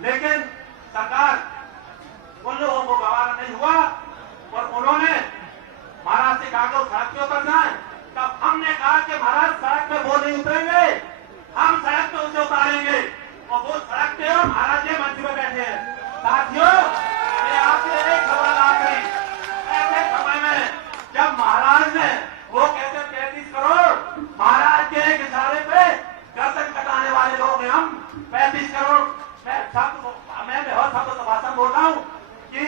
लेकिन सरकार उन लोगों को गवारा नहीं हुआ और उन्होंने महाराज से कहा कि सड़क पे उतर जाए। तब हमने कहा कि महाराज सड़क पे वो नहीं उतरेंगे, हम सड़क पे उसे उतारेंगे, और वो सड़क पे और महाराज ये मंच में बैठे हैं। साथियों, ये आपसे एक सवाल आखिरी, ऐसे समय में जब महाराज ने वो कहते 35 करोड़, महाराज के एक इशारे पे गर्दन कटाने वाले लोग हैं हम। 35 करोड़ मैं और शब्द भाषण बोल रहा हूँ कि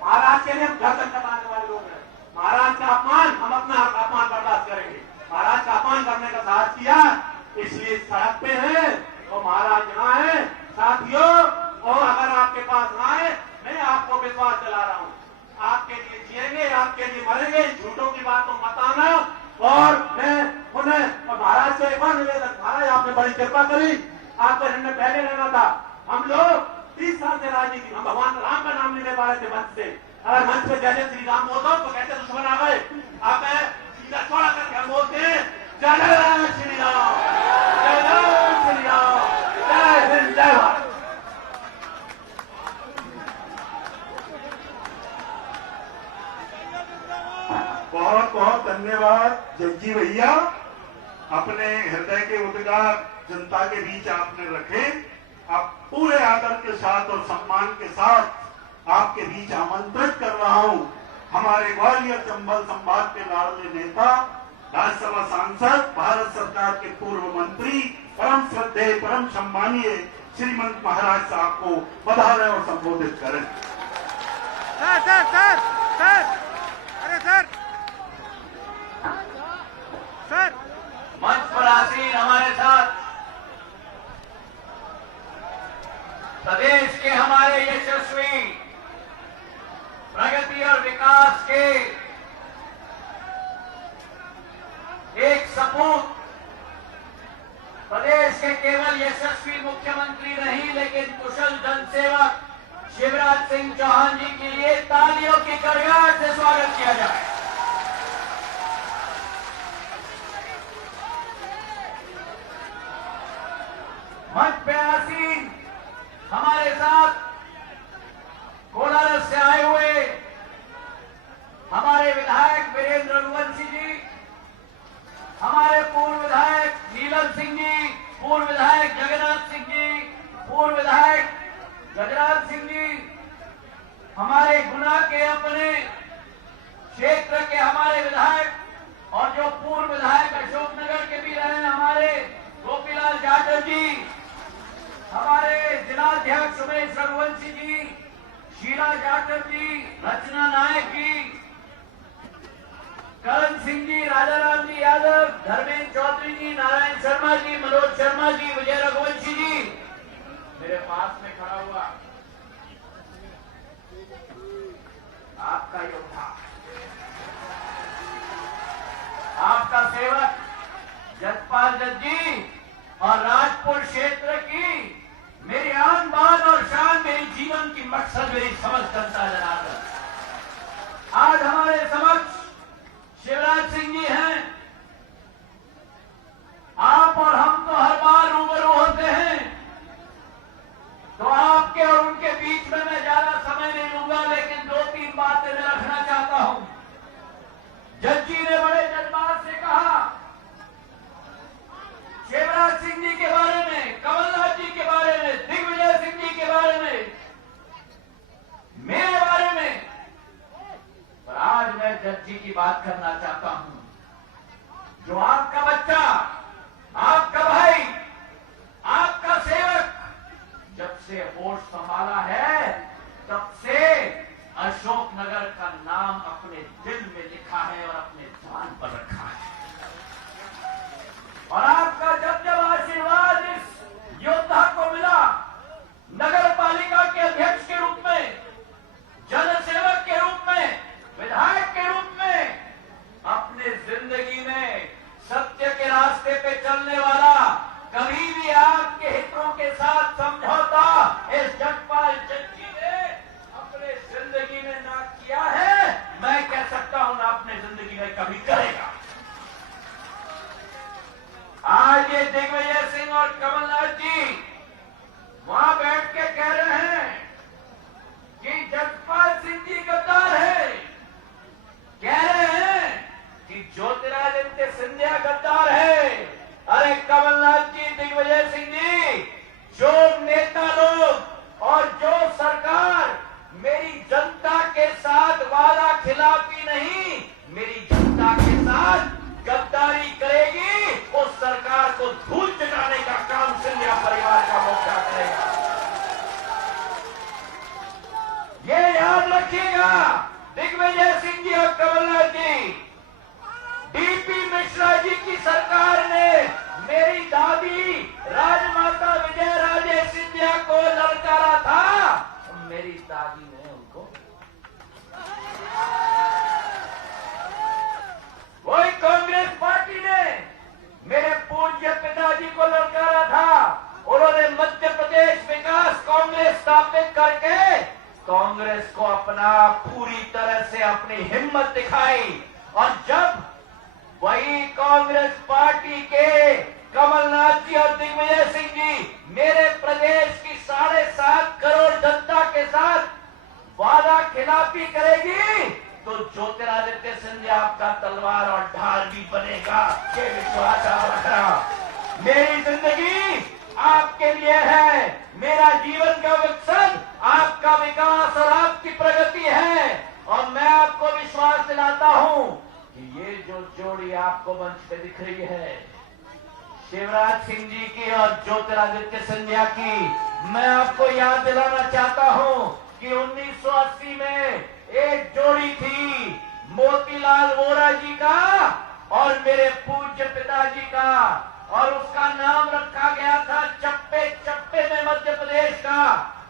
महाराज के लिए गर्दन कटाने वाले लोग हैं। महाराज का अपमान, हम अपना अपमान बर्दाश्त करेंगे। महाराज का अपमान करने का साहस किया, इसलिए सड़क पे है और महाराज यहाँ है। साथियों, और अगर आपके पास आए, मैं आपको विश्वास दिला रहा हूँ, आपके लिए जिएंगे, आपके लिए मरेंगे, झूठों की बात तो मत आना। और मैं उन्हें और महाराज से एक बार निवेदन, महाराज आपने बड़ी कृपा करी, आपको हमने पहले रहना था। हम लोग 30 साल से राजनीति, हम भगवान राम का नाम लेने वाले थे मंच से, अगर मंच पे जय जय श्री राम बोलते तो कहते दुश्मन आ गए। अब मैं सीधा चौड़ा करके हम बोलते हैं जय जय श्री राम, जय जय श्री राम, जय हिंद, जय भारत। बहुत बहुत धन्यवाद जग्गी भैया, अपने हृदय के उद्गार जनता के बीच आपने रखे। आप पूरे आदर के साथ और सम्मान के साथ आपके बीच आमंत्रित कर रहा हूं हमारे ग्वालियर चंबल संभाग के लाडले नेता, राज्यसभा सांसद, भारत सरकार के पूर्व मंत्री, परम श्रद्धेय परम सम्मानीय श्रीमंत महाराज साहब को बधाई और संबोधित करें। सर अरे सर मंच पर आसीन हमारे साथ प्रदेश के हमारे यशस्वी प्रगति और विकास के एक सपूत, प्रदेश के केवल यशस्वी मुख्यमंत्री नहीं लेकिन कुशल जनसेवक शिवराज सिंह चौहान जी के लिए तालियों की गड़गड़ाहट से स्वागत किया जाए। मंच पे आसीन हमारे साथ कोलारस से आए हुए हमारे विधायक वीरेंद्र रघुवंशी जी, हमारे पूर्व विधायक नीलम सिंह जी, पूर्व विधायक जगन्नाथ सिंह जी, पूर्व विधायक गजराज सिंह जी, हमारे गुना के अपने क्षेत्र के हमारे विधायक और जो पूर्व विधायक अशोकनगर के भी रहे हमारे गोपीलाल जाटव जी, हमारे जिलाध्यक्ष उमेश रघुवंशी जी, शीला जाटव जी, रचना नायक जी, करण सिंह जी, राजाराम जी यादव, धर्मेंद्र चौधरी जी, नारायण शर्मा जी, मनोज शर्मा जी, विजय रघुवंशी जी, मेरे पास में खड़ा हुआ आपका योद्धा, आपका सेवक जसपाल जज जी और राजपुर क्षेत्र की मेरी आन बान और शान, मेरी जीवन की मकसद, मेरी समझ जनता जनार्दन, आज हमारे समक्ष शिवराज सिंह जी हैं। आप और हम तो हर बार रूबरू होते हैं, तो आपके और उनके बीच में मैं ज्यादा समय नहीं लूंगा, लेकिन 2-3 बातें मैं रखना चाहता हूं। जज्जी ने बड़े जज्बात से कहा शिवराज सिंह जी के बारे में, कमलनाथ जी के बारे में, दिग्विजय सिंह जी के बारे में, मेरे बारे में, पर आज मैं जज्जी की बात करना चाहता हूं। जो आपका बच्चा, आपका भाई, आपका सेवक जब से होश संभाला है तब से अशोकनगर का नाम अपने दिल में लिखा है और अपने ध्यान पर रखा है। और आपका जब जब आशीर्वाद इस योद्धा को मिला, नगर पालिका के अध्यक्ष के रूप में, जनसेवक के रूप में, विधायक के रूप में, अब अपना पूरी तरह से अपनी हिम्मत दिखाई और जब वही कांग्रेस पार्टी के कमलनाथ जी और दिग्विजय सिंह जी मेरे प्रदेश की 7.5 करोड़ जनता के साथ वादा खिलाफी करेगी तो ज्योतिरादित्य सिंधिया आपका तलवार और ढाल भी बनेगा, ये विश्वास आप रखना। मेरी जिंदगी आपके लिए है, मेरा जीवन का विकसन आपका विकास और आपकी प्रगति है और मैं आपको विश्वास दिलाता हूं कि ये जो जोड़ी आपको मंच पे दिख रही है शिवराज सिंह जी की और ज्योतिरादित्य सिंधिया की, मैं आपको याद दिलाना चाहता हूं कि 1980 में एक जोड़ी थी मोतीलाल वोरा जी का और मेरे पूज्य पिताजी का और उसका नाम रखा गया था चप्पे चप्पे में मध्य प्रदेश का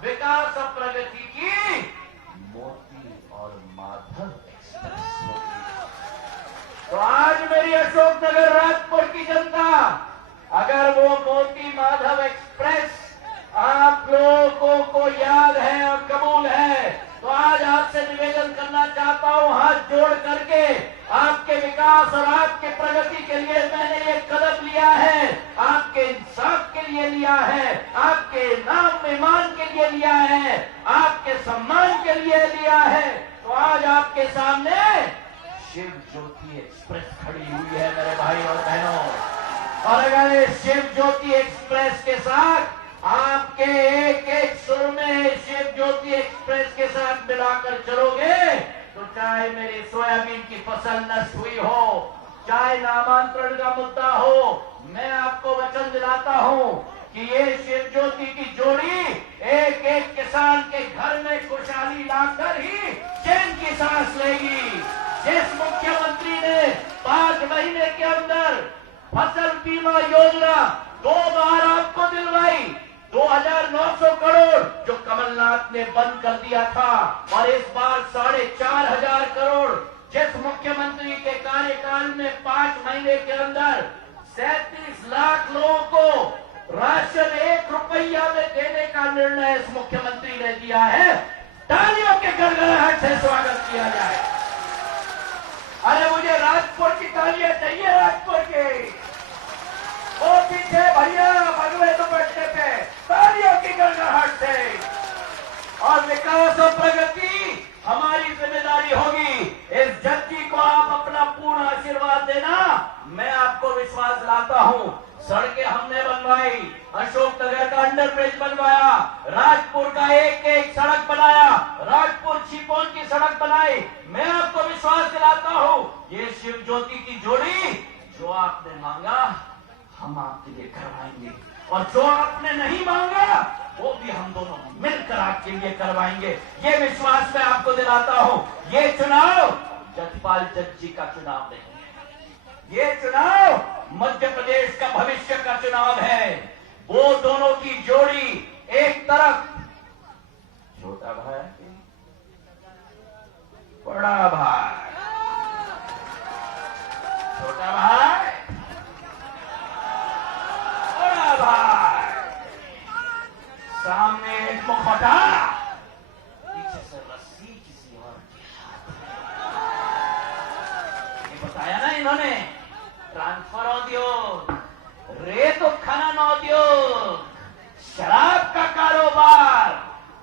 विकास और प्रगति की मोती और माधव एक्सप्रेस होगी। तो आज मेरी अशोकनगर राजपुर की जनता अगर वो मोती माधव एक्सप्रेस आप लोगों को याद है और कबूल है तो आज आपसे निवेदन करना चाहता हूं हाथ जोड़ करके आपके विकास और आपके प्रगति के लिए मैंने ये कदम लिया है, आपके इंसाफ के लिए लिया है, आपके नाम मेहमान के लिए लिया है, आपके सम्मान के लिए लिया है। तो आज आपके सामने शिव ज्योति एक्सप्रेस खड़ी हुई है मेरे भाई और बहनों, और अगर इस शिव ज्योति एक्सप्रेस के साथ आपके एक एक सुर में शिव ज्योति एक्सप्रेस के साथ मिलाकर चलोगे तो चाहे मेरी सोयाबीन की फसल नष्ट हुई हो, चाहे नामांतरण का मुद्दा हो, मैं आपको वचन दिलाता हूं कि ये शिव ज्योति की जोड़ी एक एक किसान के घर में खुशहाली लाकर ही चैन की सांस लेगी। जिस मुख्यमंत्री ने 5 महीने के अंदर फसल बीमा योजना 2 बार आपको दिलवाई, 2,900 करोड़ जो कमलनाथ ने बंद कर दिया था और इस बार 4,500 करोड़ जिस मुख्यमंत्री के कार्यकाल में 5 महीने के अंदर 37 लाख लोगों को राशन 1 रुपया में देने का निर्णय इस मुख्यमंत्री ने दिया है। तालियों के गड़गड़ाहट से स्वागत किया जाए। अरे मुझे राजपुर की तालियां चाहिए, राजपुर की। वो पीछे भैया भगवे दुपट्टे पे तालियों की गड़गड़ाहट से। और विकास और प्रगति हमारी जिम्मेदारी होगी। इस जज्जी को आप अपना पूर्ण आशीर्वाद देना, मैं आपको विश्वास दिलाता हूं। सड़कें हमने बनवाई, अशोकनगर का अंडर ब्रिज बनवाया, राजपुर का एक एक सड़क बनाया, राजपुर छिपोन की सड़क बनाई। मैं आपको विश्वास दिलाता हूं ये शिव ज्योति की जोड़ी जो आपने मांगा हम आपके लिए करवाएंगे और जो आपने नहीं मांगा वो भी हम दोनों मिलकर आपके लिए करवाएंगे। ये विश्वास मैं आपको दिलाता हूं। ये चुनाव जजपाल जज्जी का चुनाव नहीं है, ये चुनाव मध्य प्रदेश का भविष्य का चुनाव है। वो दोनों की जोड़ी एक तरफ छोटा भाई बड़ा भाई, छोटा भाई बड़ा भाई, सामने एक मुखौटा, पीछे से रस्सी किसी और के हाथ। ये बताया ना इन्होंने, ट्रांसफर उद्योग, रेत उत्खनन उद्योग, शराब का कारोबार,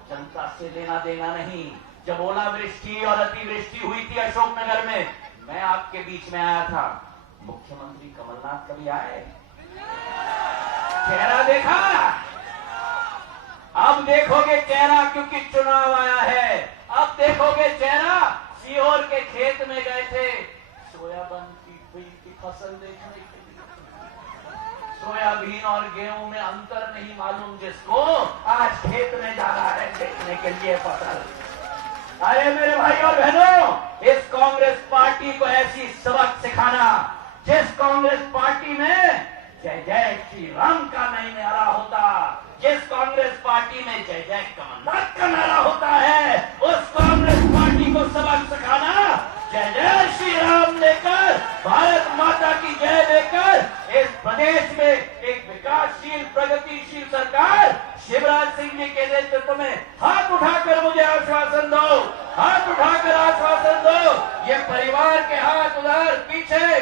जनता से लेना देना नहीं। जब ओलावृष्टि और अतिवृष्टि हुई थी अशोकनगर में, मैं आपके बीच में आया था। मुख्यमंत्री कमलनाथ कभी आए? चेहरा देखा? अब देखोगे चेहरा क्योंकि चुनाव आया है। अब देखोगे चेहरा। सीहोर के खेत में गए थे सोयाबीन की फसल देखने के लिए। सोयाबीन और गेहूं में अंतर नहीं मालूम जिसको, आज खेत में जा रहा है देखने के लिए फसल। अरे मेरे भाई और बहनों, इस कांग्रेस पार्टी को ऐसी सबक सिखाना जिस कांग्रेस पार्टी में जय जय श्री राम का नहीं नारा होता, जिस कांग्रेस पार्टी में जय जय कमलनाथ का नारा होता है, उस कांग्रेस पार्टी को सबक सिखाना जय जय श्री राम लेकर, भारत माता की जय लेकर इस प्रदेश में एक विकासशील प्रगतिशील सरकार शिवराज सिंह जी के नेतृत्व में हाथ उठाकर मुझे आश्वासन दो, हाथ पीछे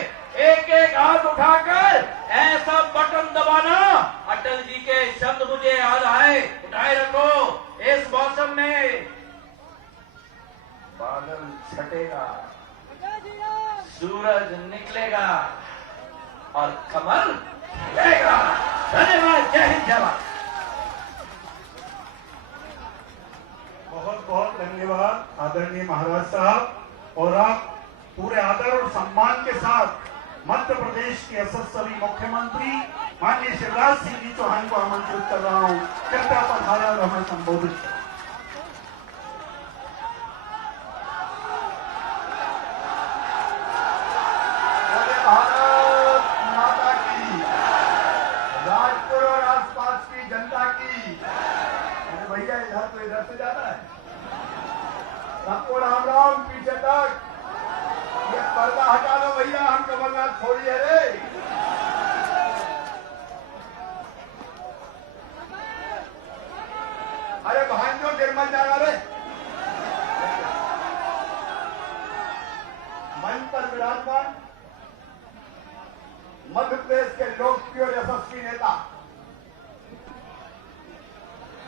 एक एक हाथ उठाकर ऐसा बटन दबाना। अटल जी के शब्द मुझे याद आए, उठाए रखो। इस मौसम में बादल छटेगा, सूरज निकलेगा और कमल खिलेगा। धन्यवाद। जय हिंद, जय भारत। बहुत बहुत धन्यवाद आदरणीय महाराज साहब। और आप पूरे आदर और सम्मान के साथ मध्य प्रदेश के यशस्वी मुख्यमंत्री माननीय शिवराज सिंह जी चौहान को आमंत्रित कर रहा हूं। कृपया पधारें और हमें संबोधित करें। भारत माता की, राजपुर और आसपास की जनता की। अरे भैया इधर तो इधर से जाना है। सबको राम राम। पीछे तक ये पर्दा हटा दो भैया, हम कमलनाथ छोड़िए रे। अरे भांजो गिरमन जाना रे। मंच पर विराजमान मध्य प्रदेश के लोकप्रिय और यशस्वी नेता,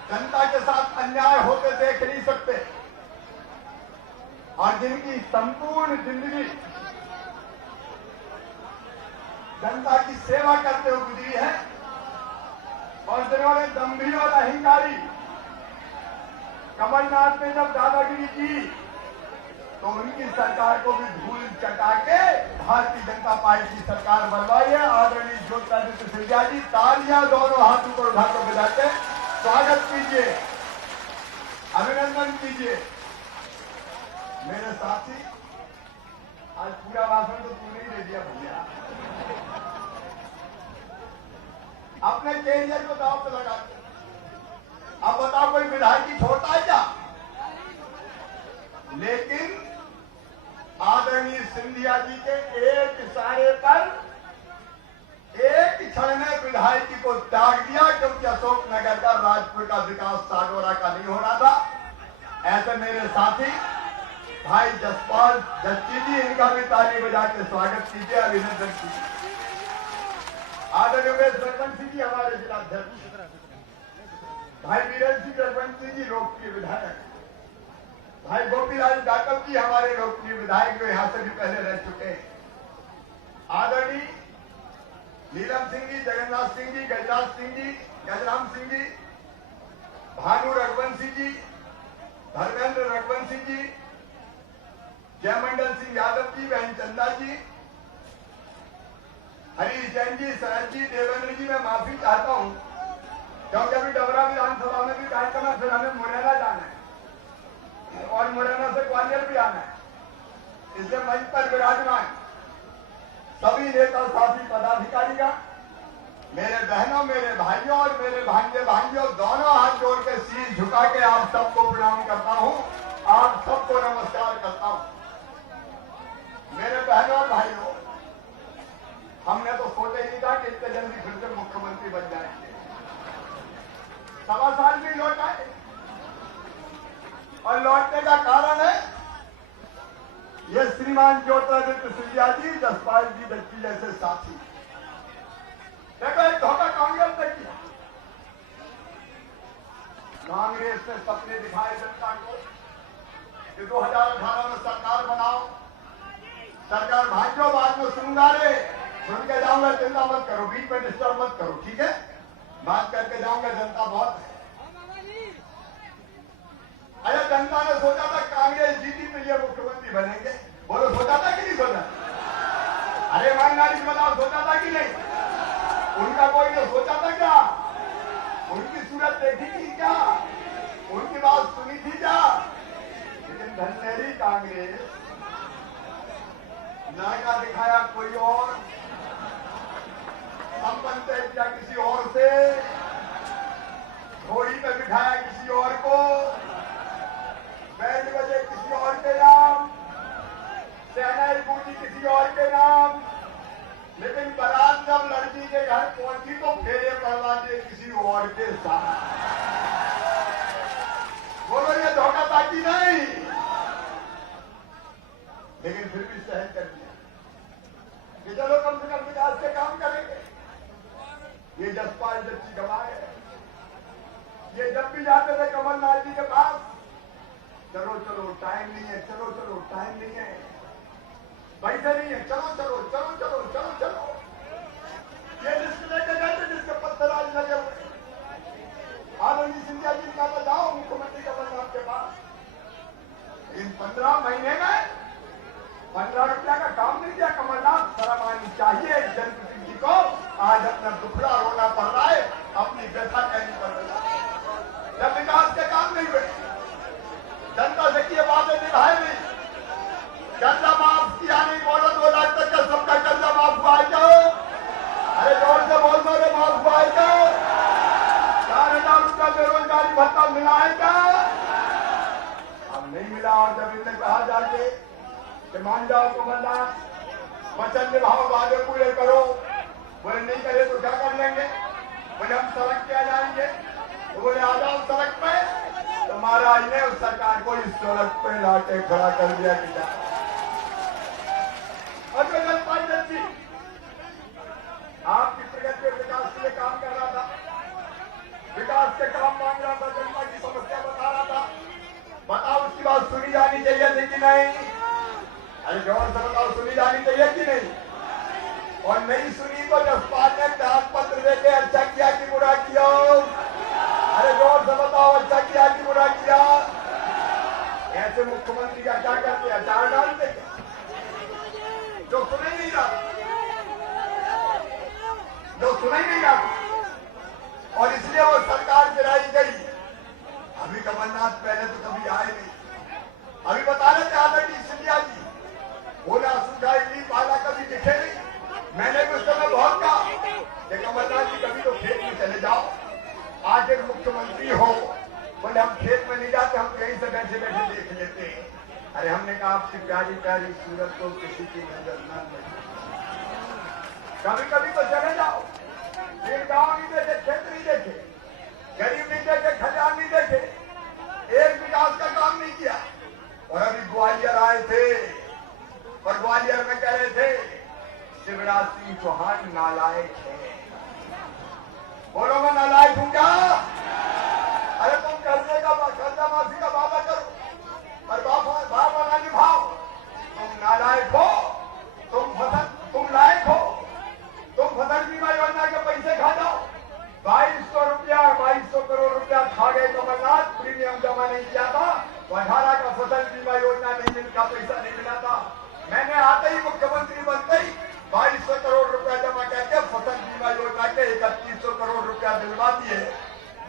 जनता के साथ अन्याय होते देख नहीं सकते और जिनकी संपूर्ण जिंदगी जनता की सेवा करते हुए गुजरी है और जिन्होंने दंभी और अहंकारी कमलनाथ ने जब दादागिरी की तो उनकी सरकार को भी धूल चटा के भारतीय जनता पार्टी की सरकार बनवाई है। आदरणीय ज्योतिरादित्य सिंधिया जी, तालियां दोनों हाथों पर उठाकर बजाते स्वागत कीजिए, अभिनंदन कीजिए। मेरे साथी, आज पूरा भाषण तो तूने ही दे दिया भैया। अपने कैरियर को दांव पे लगा के अब बताओ कोई विधायक की छोड़ता है क्या? लेकिन आदरणीय सिंधिया जी के एक इशारे पर एक क्षण में विधायकी को त्याग दिया, क्योंकि अशोकनगर का, राजपुर का विकास सागौरा का नहीं हो रहा था। ऐसे मेरे साथी भाई जसपाल जस्टी जी, इनका भी ताली बजा के स्वागत कीजिए, अभिनंदन कीजिए। आदरणीय उमेश रघुवंशी जी हमारे जिलाध्यक्ष, भाई वीरेंद्र सिंह रघुवंशी जी लोकप्रिय विधायक, भाई गोपीलाल जाटव जी हमारे लोकप्रिय विधायक जो यहां से भी पहले रह चुके हैं, आदरणीय नीलम सिंह जी, जगन्नाथ सिंह जी, गजराज सिंह जी, गजराम सिंह जी, भानु रघुवंशी जी, धर्मेंद्र रघुवंशी जी, जयमंडल सिंह यादव जी, बहन चंदा जी, हरीश जैन जी, शरद जी, देवेंद्र जी, मैं माफी चाहता हूं क्योंकि अभी डबरा विधानसभा में भी कार्यक्रम है, फिर हमें मुरैना जाना है और मुरैना से ग्वालियर भी आना है। इसलिए मंच पर विराजमान सभी नेता साथी पदाधिकारीगण, मेरे बहनों, मेरे भाइयों और मेरे भांजे भांजियों, दोनों हाथ जोड़ के शीश झुका के आप सबको प्रणाम करता हूं, आप सबको नमस्कार करता हूं। मेरे बहनों और भाइयों, हमने तो सोचा ही नहीं था कि इतने जल्दी फिर से मुख्यमंत्री बन जाएंगे। 1.25 साल भी लौट आए और लौटने का कारण है ये श्रीमान ज्योतिरादित्य सिंधिया जी, जसपाल जी दत्ती जैसे साथी। देखो एक धोखा कांग्रेस ने किया। कांग्रेस ने सपने दिखाए जनता को कि 2018 में सरकार बनाओ, सरकार भाजो, बाद में सुनूंगा रे, सुन के जाऊंगा, चिंता मत करो, बीच में डिस्टर्ब मत करो, ठीक है? बात करके जाऊंगा, जनता बहुत है। अरे जनता ने सोचा था कांग्रेस जीती तो ये मुख्यमंत्री बनेंगे, बोलो सोचा था कि नहीं सोचा? अरे ईमानदारी से बताओ, सोचा था कि नहीं? उनका कोई ने सोचा था क्या? उनकी सूरत देखी थी क्या? उनकी बात सुनी थी क्या? लेकिन धन्यरी कांग्रेस, नाका दिखाया कोई और, संबंध तय किया किसी और से, घोड़ी पे बिठाया किसी और को, बैंड बजे किसी और के नाम, शहनाई गूंजी किसी और के नाम, लेकिन बारात जब लड़की के घर पहुंची तो फेरे पड़वा दिए किसी और के साथ। बोलो ये धोखा था कि नहीं? लेकिन फिर भी सहन कर दिया। कि चलो कम से कम विकास के काम करेंगे। ये जसपाल जच्ची गवाए है। ये जब भी जाते थे कमलनाथ जी के पास, चलो चलो टाइम नहीं है, चलो चलो टाइम नहीं है, पैसे नहीं है, चलो चलो चलो चलो चलो चलो। ये लिस्ट लेके जाते जिसके पत्थर आज लगे हुए। आनंदी सिंधिया जी का जाओ मुख्यमंत्री कमलनाथ के पास। इन 15 महीने में 15 रुपया का काम नहीं किया कमलनाथ। शर्म आनी चाहिए एक जनप्रतिनिधि को। आज अपना दुखड़ा रोना पड़ रहा है, अपनी व्यथा कहनी पड़ रही है। जब विकास के काम नहीं हुए, जनता से किए वादे निभाए नहीं, कर्जा माफ किया नहीं, बोलो 2 लाख तक का सबका कर्जा माफ हुआ है क्या? अरे जोर से बोल दो, माफ हुआ है क्या? 4,000 रुपया बेरोजगारी भत्ता मिला है क्या? अब नहीं मिला। और जब इनने कहा जाके कि मान जाओ कमलनाथ, वचन निभाओ, वादे पूरे करो, बोले नहीं करे तो क्या कर लेंगे? बोले हम सड़क पे आ जाएंगे। तो बोले आ जाओ सड़क पे। तो महाराज ने उस सरकार को इस सड़क पे लाके खड़ा कर दिया कि जा। और जो जसपाल जच्ची आपकी प्रगति और विकास के लिए काम कर रहा था, विकास के काम मांग रहा था, जनता की समस्या बता रहा था, बताओ उसकी बात सुनी जानी चाहिए थी कि नहीं? अरे जोर से बताओ, सुनी जानी चाहिए कि नहीं? और नहीं सुनी तो जसपाल ने त्याग पत्र देके अच्छा किया कि बुरा किया? अरे जोर से बताओ, अच्छा किया कि बुरा किया? ऐसे मुख्यमंत्री का क्या करते हैं? अचार डालते हैं जो सुने नहीं जाता, जो सुने नहीं जाता। और इसलिए वो सरकार गिराई गई। अभी कमलनाथ पहले तो कभी आए नहीं। अभी बता रहे थे आदरणीय सिंधिया जी, बोला सूखा इडली पाला कभी दिखे नहीं। मैंने भी उस समय बहुत कहा कि कमलनाथ जी कभी तो खेत में चले जाओ, आज एक मुख्यमंत्री हो। बोले हम खेत में नहीं जाते, हम कहीं से बैठे बैठे देख लेते हैं। अरे हमने कहा आपकी प्यारी प्यारी सूरत को किसी की नजर न लगे, कभी कभी तो चले जाओ। फिर गाँव नहीं देखे, खेत नहीं देखे, गरीब नहीं देखे, खजान नहीं देखे, एक विकास का काम नहीं किया। और अभी ग्वालियर आए थे और ग्वालियर में कह रहे थे शिवराज सिंह चौहान नालायक है। बोलो मैं नालायक हूं क्या? अरे तुम कर्जा माफी का वादा करो और वादा ना निभाओ। तुम नालायक हो, तुम लायक हो, तुम फसल बीमा योजना के पैसे खा जाओ। 2200 करोड़ रुपया खा गए कमलनाथ, प्रीमियम जमा नहीं किया था, 18 का फसल बीमा योजना नहीं मिलता, पैसा नहीं मिला था। मैंने आते ही मुख्यमंत्री बनते ही 2200 करोड़ रुपया जमा करके फसल बीमा योजना के 3100 करोड़ रुपया दिलवा दिए।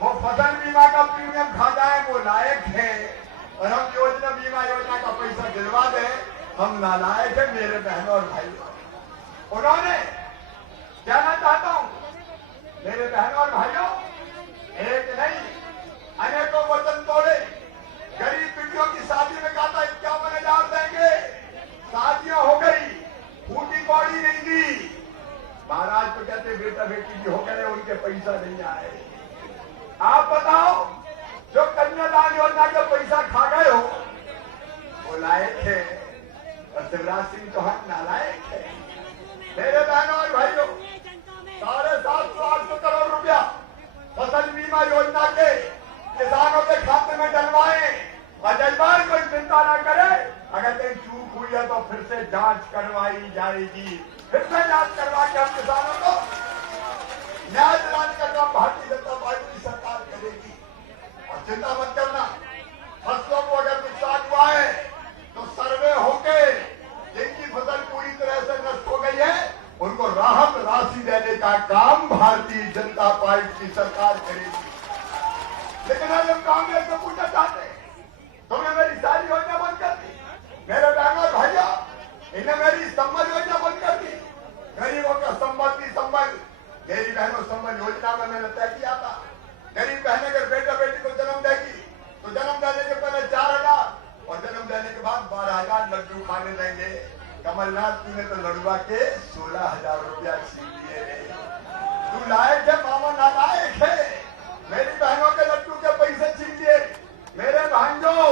वो फसल बीमा का प्रीमियम खा जाए वो लायक है, और हम योजना बीमा योजना का पैसा दिलवा दें हम नालायक है। मेरे बहनों और भाइयों, उन्होंने कहना चाहता हूं मेरे बहनों और भाइयों, एक नहीं अनेकों वचन तोड़े। गरीब बेटियों की शादी में कहा था 51,000 देंगे, शादियां हो गई, फूटी कौड़ी नहीं दी। महाराज तो कहते बेटा बेटी भी हो गए, उनके पैसा नहीं आए। आप बताओ, जो कन्यादान योजना के पैसा खा गए हो वो लायक है, और शिवराज सिंह चौहान नालायक है। मेरे बहनों और भाइयों, 750 करोड़ रुपया फसल बीमा योजना के किसानों के खाते में डलवाए, और जजमान कोई चिंता न करे। अगर कहीं चूक हुई है तो फिर से जांच करवाई जाएगी, फिर से जांच करवा के हम किसानों को न्याय दिलाने का काम भारतीय जनता पार्टी की सरकार करेगी। और चिंता मत करना, फसलों को अगर नुकसान हुआ है तो सर्वे होके जिनकी फसल पूरी तरह से नष्ट हो गई है उनको राहत राशि देने का काम भारतीय जनता पार्टी की सरकार करेगी। लेकिन आज हम कांग्रेस से पूछना चाहते हैं, तुमने मेरी सारी योजना बंद कर दी। मेरे बहनों और भाइयों, इन्हें मेरी संबल योजना बंद कर दी। गरीबों का संबल मेरी बहनों संबल योजना में मैंने तय किया था। गरीब बहनें अगर बेटा बेटी को जन्म देगी तो जन्म देने के पहले 4,000 और जन्म देने के बाद 12,000 लड्डू खाने देंगे। कमलनाथ तूने तो लड़ुआ के 16,000 रुपया छीन लिए। तू लायक है, मामा नालायक है। मेरी बहनों के लड्डू के पैसे छीन लिए। मेरे भाइयों,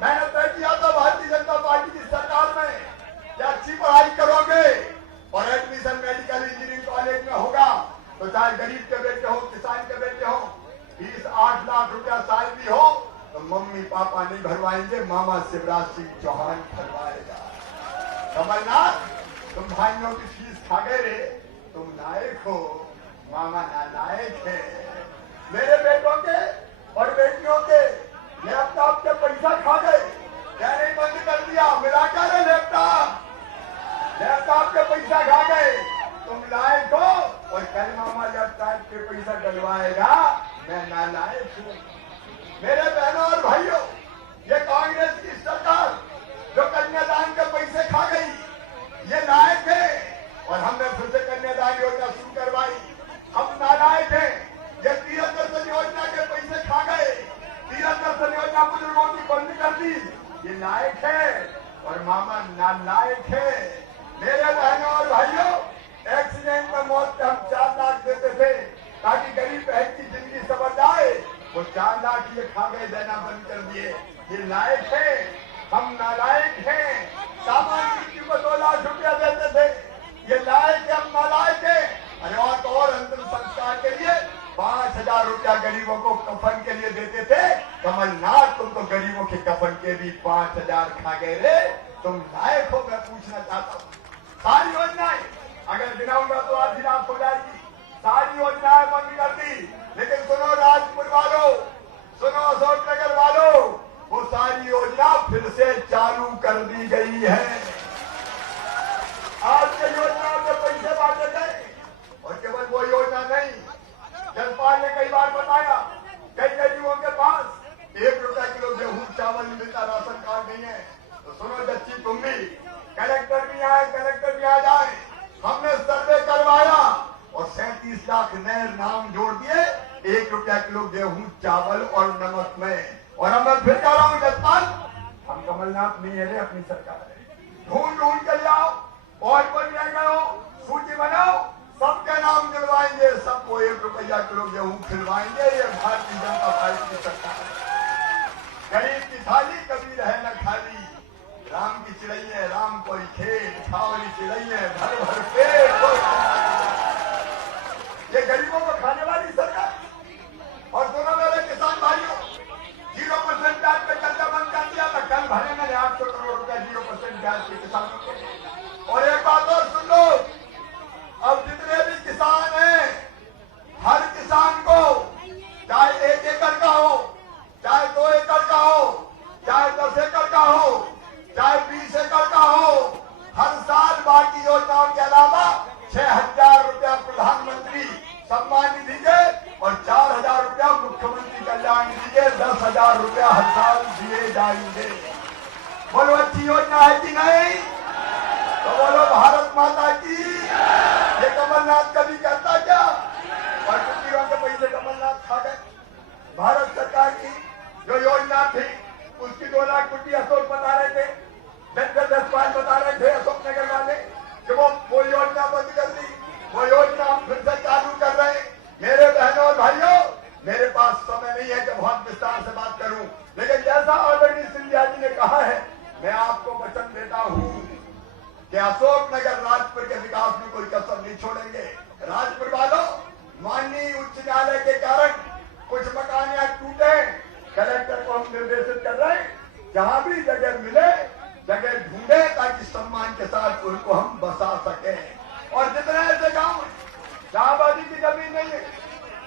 मैंने तय किया था भारतीय जनता पार्टी की सरकार में कि अच्छी पढ़ाई करोगे और किसान के बेटे हो, 20-8 लाख रुपया साल भी हो तो मम्मी पापा नहीं भरवाएंगे, मामा शिवराज सिंह चौहान भरवाएगा। कमलनाथ, तुम भाइयों की फीस खा गए रे, तुम नायक हो, मामा नालायक है। मेरे बेटों के और बेटियों के लैपटॉप के पैसा खा गए, कहने बंद कर दिया, मिला कर लैपटॉप के पैसा खा गए, तुम लायक हो। और कल मामा लैपटॉप के पैसा डलवाएगा, मैं नालायक हूँ। मेरे बहनों और भाइयों, ये कांग्रेस की सरकार जो कन्यादान के पैसे खा गई, ये नायक है। और हमने फिर से कन्यादान योजना शुरू करवाई, हम नालायक हैं। ये तीरथ दर्शन योजना के पैसे खा गए, तीरथ दर्शन योजना बुजुर्गों की बंद कर दी, ये नायक है। और मामा नालायक है। मेरे बहनों और भाइयों, एक्सीडेंट में मौत पे हम 4 लाख देते थे ताकि गरीब बहन की जिंदगी संवर जाए, वो 4 लाख ये खा गए, देना बंद कर दिए, ये लायक है। हम नालायक हैं। सामान्य व्यक्ति को 2 लाख रुपया देते थे, ये लायक है, हम नालायक है। अरे और अंतिम संस्कार के लिए 5,000 रुपया गरीबों को कफन के लिए देते थे। कमलनाथ, तुम तो गरीबों के कफन के भी 5,000 खा गए रे, तुम लायक हो। मैं पूछना चाहता हूँ, सारी योजनाएं अगर गिनाऊंगा तो आधी रात हो जाएगी, सारी योजनाएं बंद कर दी। लेकिन सुनो राजपुर वालों, सुनो अशोक नगर वालों, वो सारी योजना फिर से चालू कर दी गई है। आज के योजनाओं के पैसे बांटे गए। और केवल वो योजना नहीं, जसपाल ने कई बार बताया, कई गरीबों के पास 1 रुपया किलो गेहूं चावल नहीं मिलता, राशन कार्ड नहीं है। तो सुनो जच्ची, तुम भी, कलेक्टर भी आए, कलेक्टर भी आ जाए। हमने सर्वे करवाया और 37 लाख नए नाम जोड़ दिए 1 रुपया किलो गेहूं चावल और नमक में। और अब मैं फिर कह रहा हूं जसपाल, हम कमलनाथ नहीं है रे, अपनी सरकार है। ढूंढ के ले आओ, और कोई रह गए हो सूची बनाओ, सबके नाम दिलवाएंगे, सबको 1 रुपया किलो गेहूं खिलवाएंगे। ये भारतीय जनता पार्टी की सरकार है। गरीब की थाली कभी रहे न खाली, राम की चिड़ैया राम कोई खेत, खावली चिड़ैया भर भर पेट। ये गरीबों को खाने वाली सरकार। और दोनों मेरे किसान भाइयों, 0% ब्याज पे कर्जा बंद कर दिया था, कल भरे मैंने 800 करोड़ रुपया 0% ब्याज के किसानों को। और एक बात और सुन लो, अब जितने भी किसान हैं, हर किसान को चाहे 1 एकड़ का हो, चाहे 2 एकड़ का हो, चाहे 10 एकड़ का हो, चाहे 20 एकड़ का हो, हर साल बाकी योजनाओं के अलावा 6,000 रुपया प्रधानमंत्री सम्मान निधि के और 4,000 रुपया मुख्यमंत्री कल्याण निधि के 10,000 रुपया हर साल दिए जाएंगे। बोलो अच्छी योजना है कि नहीं? तो बोलो भारत माता की। ये कमलनाथ कभी करता क्या? और कुटियों के पैसे कमलनाथ खा गए। भारत सरकार की जो योजना थी उसकी 2 लाख कुटी अशोक बता रहे थे, जसपाल बता रहे थे अशोक नगर वाले कि वो योजना बंद कर दी। वो योजना हम फिर से चालू कर रहे हैं। मेरे बहनों और भाइयों, मेरे पास समय नहीं है कि बहुत विस्तार से बात करूं, लेकिन जैसा आदरणीय सिंधिया जी ने कहा है, मैं आपको वचन देता हूं कि अशोक नगर राजपुर के विकास में कोई कसर नहीं छोड़ेंगे। राजपुर वालों, माननीय उच्च न्यायालय के कारण कुछ मकान यहाँ टूटे, कलेक्टर को हम निर्देशित कर रहे हैं, जहां भी जगह मिले जगह ढूंढे ताकि सम्मान के साथ उनको हम बसा सके। और जितने ऐसे गांव जहां आबादी की जमीन नहीं है,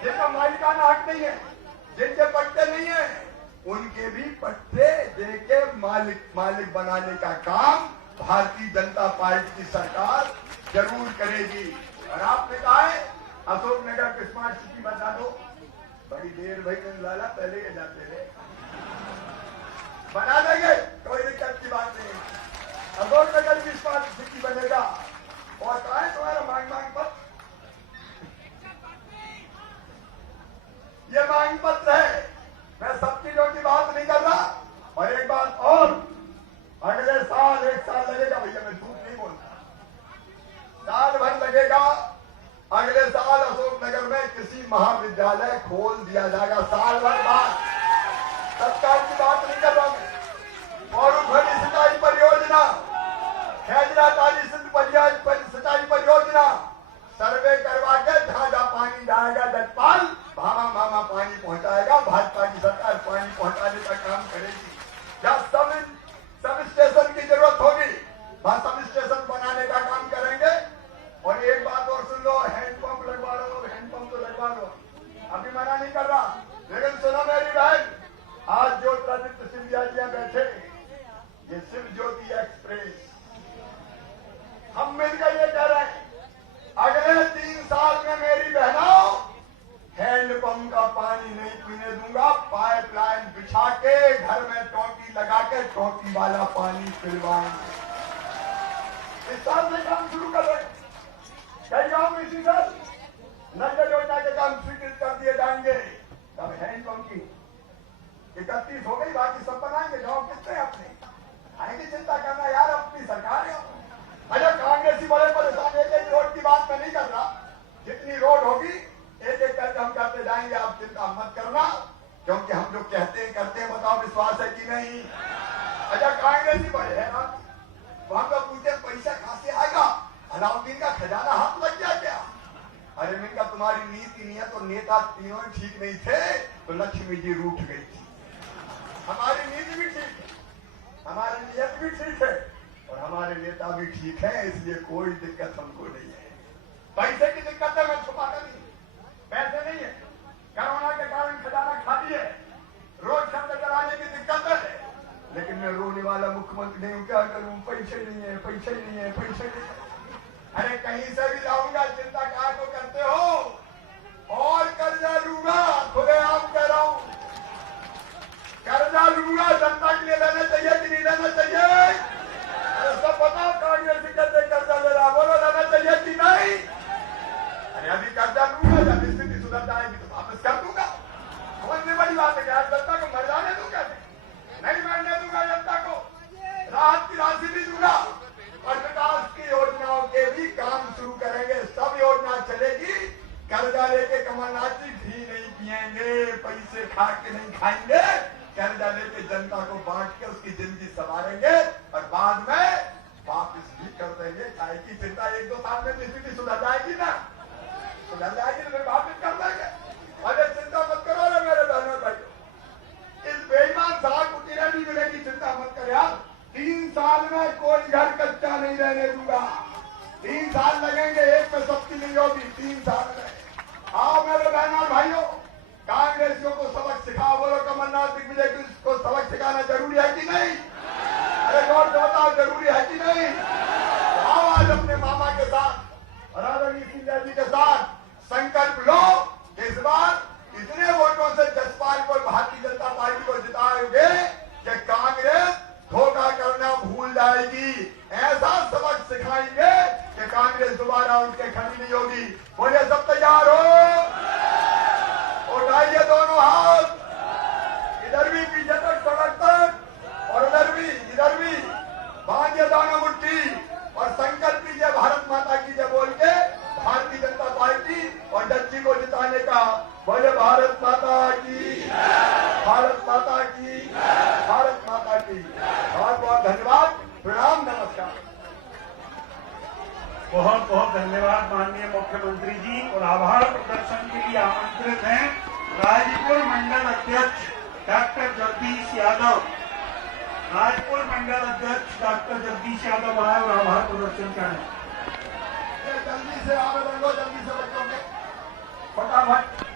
जिनका मालिकाना हक नहीं है, जिनके पट्टे नहीं है, उनके भी पट्टे देके मालिक बनाने का काम भारतीय जनता पार्टी की सरकार जरूर करेगी। और आपने कहा है अशोक नगर को स्मार्ट सिटी बना दो, बड़ी देर भाई लाला पहले के जाते रहे, बना देंगे, कोई दिक्कत की बात नहीं। अशोक नगर की स्मार्ट सिटी बनेगा। और कहा है तुम्हारा मांग पत्र, ये मांग पत्र है, मैं सब चीजों की बात नहीं कर रहा। और एक बात और, अगले साल 1 साल लगेगा भैया, मैं झूठ नहीं बोलता, साल भर लगेगा। अगले साल अशोक नगर में किसी महाविद्यालय खोल दिया जाएगा, साल भर बाद। सरकार की बात नहीं कर रहा मैं। और उभरी सिंचाई परियोजना, खेजरा ताली सिंचाई परियोजना सर्वे करवा के जहां जहां पानी जाएगा जजपाल पानी नहीं पीने दूंगा, पाइपलाइन बिछा के घर में टोटी लगा के टोटी वाला पानी पिलवाएंगे। इस साल से काम शुरू कर रहे, कई गांव में इसी साल नल जल योजना के काम स्वीकृत कर दिए जाएंगे। तब है ही कौन की 31 हो गई, बाकी सब बनाएंगे। गांव कितने अपने आएंगे, चिंता करना यार, अपनी सरकार है। अच्छा, कांग्रेसी बड़े परेशान, एक रोड की बात मैं नहीं कर रहा, जितनी रोड होगी एक एक करके हम करते जाएंगे, आप चिंता मत करना, क्योंकि हम जो कहते हैं करते हैं। बताओ विश्वास है कि नहीं? अच्छा, कांग्रेसी बड़े है ना, वहां पर पूछते पैसा कहां से आएगा, अलाउद्दीन का खजाना हाथ लग गया क्या? अरे इनका तुम्हारी नीति नियत और नेता तीनों ठीक नहीं थे तो लक्ष्मी जी रूठ गई थी। हमारी नीति भी ठीक है, हमारी नियत भी ठीक है और हमारे नेता भी ठीक है, इसलिए कोई दिक्कत हमको नहीं है। पैसे की दिक्कत है, मैं छुपाता नहीं, पैसे नहीं है। कोरोना के कारण खजाना खाली है, रोज शब्द कराने की दिक्कत है, लेकिन मैं रोने वाला मुख्यमंत्री नहीं हूं। क्या करूं, पैसे नहीं है, पैसे नहीं है, पैसे नहीं है। अरे कहीं से भी लाऊंगा, चिंता क्या को करते हो? और कर्जा लूंगा, खुलेआम कह रहा हूं, कर्जा लूंगा। जनता के लिए लेना चाहिए कि नहीं लेना चाहिए? अरे सब बताओ, कांग्रेस कहते कर्जा ले रहा, बोलो लेना चाहिए कि नहीं? अरे अभी कर्जा लूंगा, जब स्थिति सुधर जाएगी तो वापस कर दूंगा। कौन सी बड़ी बात है कि आज जनता को मर जाने दूंगा? नहीं मरने दूंगा जनता को, राहत की राशि भी दूंगा और विकास की योजनाओं के भी काम शुरू करेंगे। सब योजना चलेगी। कर्जा लेके कमलनाथ जी घी नहीं पिएंगे, पैसे खा के नहीं खाएंगे, कर्जा लेके जनता को बांट के उसकी जिंदगी संवारेंगे और बाद में वापस भी कर देंगे। चाहे की चिंता 1-2 साल में स्थिति सुधर जाएगी ना, सुधर जाएगी तो फिर वापस कर देंगे। अरे चिंता मत करो रे मेरे बहनों भाइयों, इस बेईमान साहब को किरण नहीं मिलेगी, चिंता मत कर यार। 3 साल में कोई घर कच्चा नहीं रहने दूंगा। 3 साल लगेंगे, एक में सबकी नहीं होगी 3 साल में। आओ मेरे बहनों भाइयों, कांग्रेसियों को सबक सिखाओ। बोलो कमलनाथ दिग्विजय को सबक सिखाना जरूरी है कि नहीं? अरे गौर से बताओ, जरूरी है कि नहीं? आओ आज अपने मामा के साथ और आदरणीय सिंधिया जी के साथ संकल्प लो, इस बार इतने वोटों से जसपाल को, भारतीय जनता पार्टी को जिताओगे कि कांग्रेस धोखा करना भूल जाएगी। ऐसा सबक सिखाएंगे कि कांग्रेस दोबारा उनके खड़ी नहीं होगी। बोले सब तैयार हो? उठाइए दोनों हाथ, इधर भी पीछे तक, सड़क तक, और उधर भी, इधर भी, बांधिए दोनों मुट्ठी और संकल्प कीजिए भारत माता की जय बोल के भारतीय जनता पार्टी और जज्जी को जिताने का। बोले भारत माता की, भारत माता की, भारत माता की। बहुत बहुत धन्यवाद, प्रणाम, नमस्कार। बहुत बहुत धन्यवाद माननीय मुख्यमंत्री जी। और आभार प्रदर्शन के लिए आमंत्रित हैं राजपुर मंडल अध्यक्ष डॉक्टर जगदीश यादव। राजपुर मंडल अध्यक्ष डॉक्टर जगदीश यादव आए और आभार प्रदर्शन करें। जल्दी से आवेदन लो, जल्दी से बच्चों के फटाफट।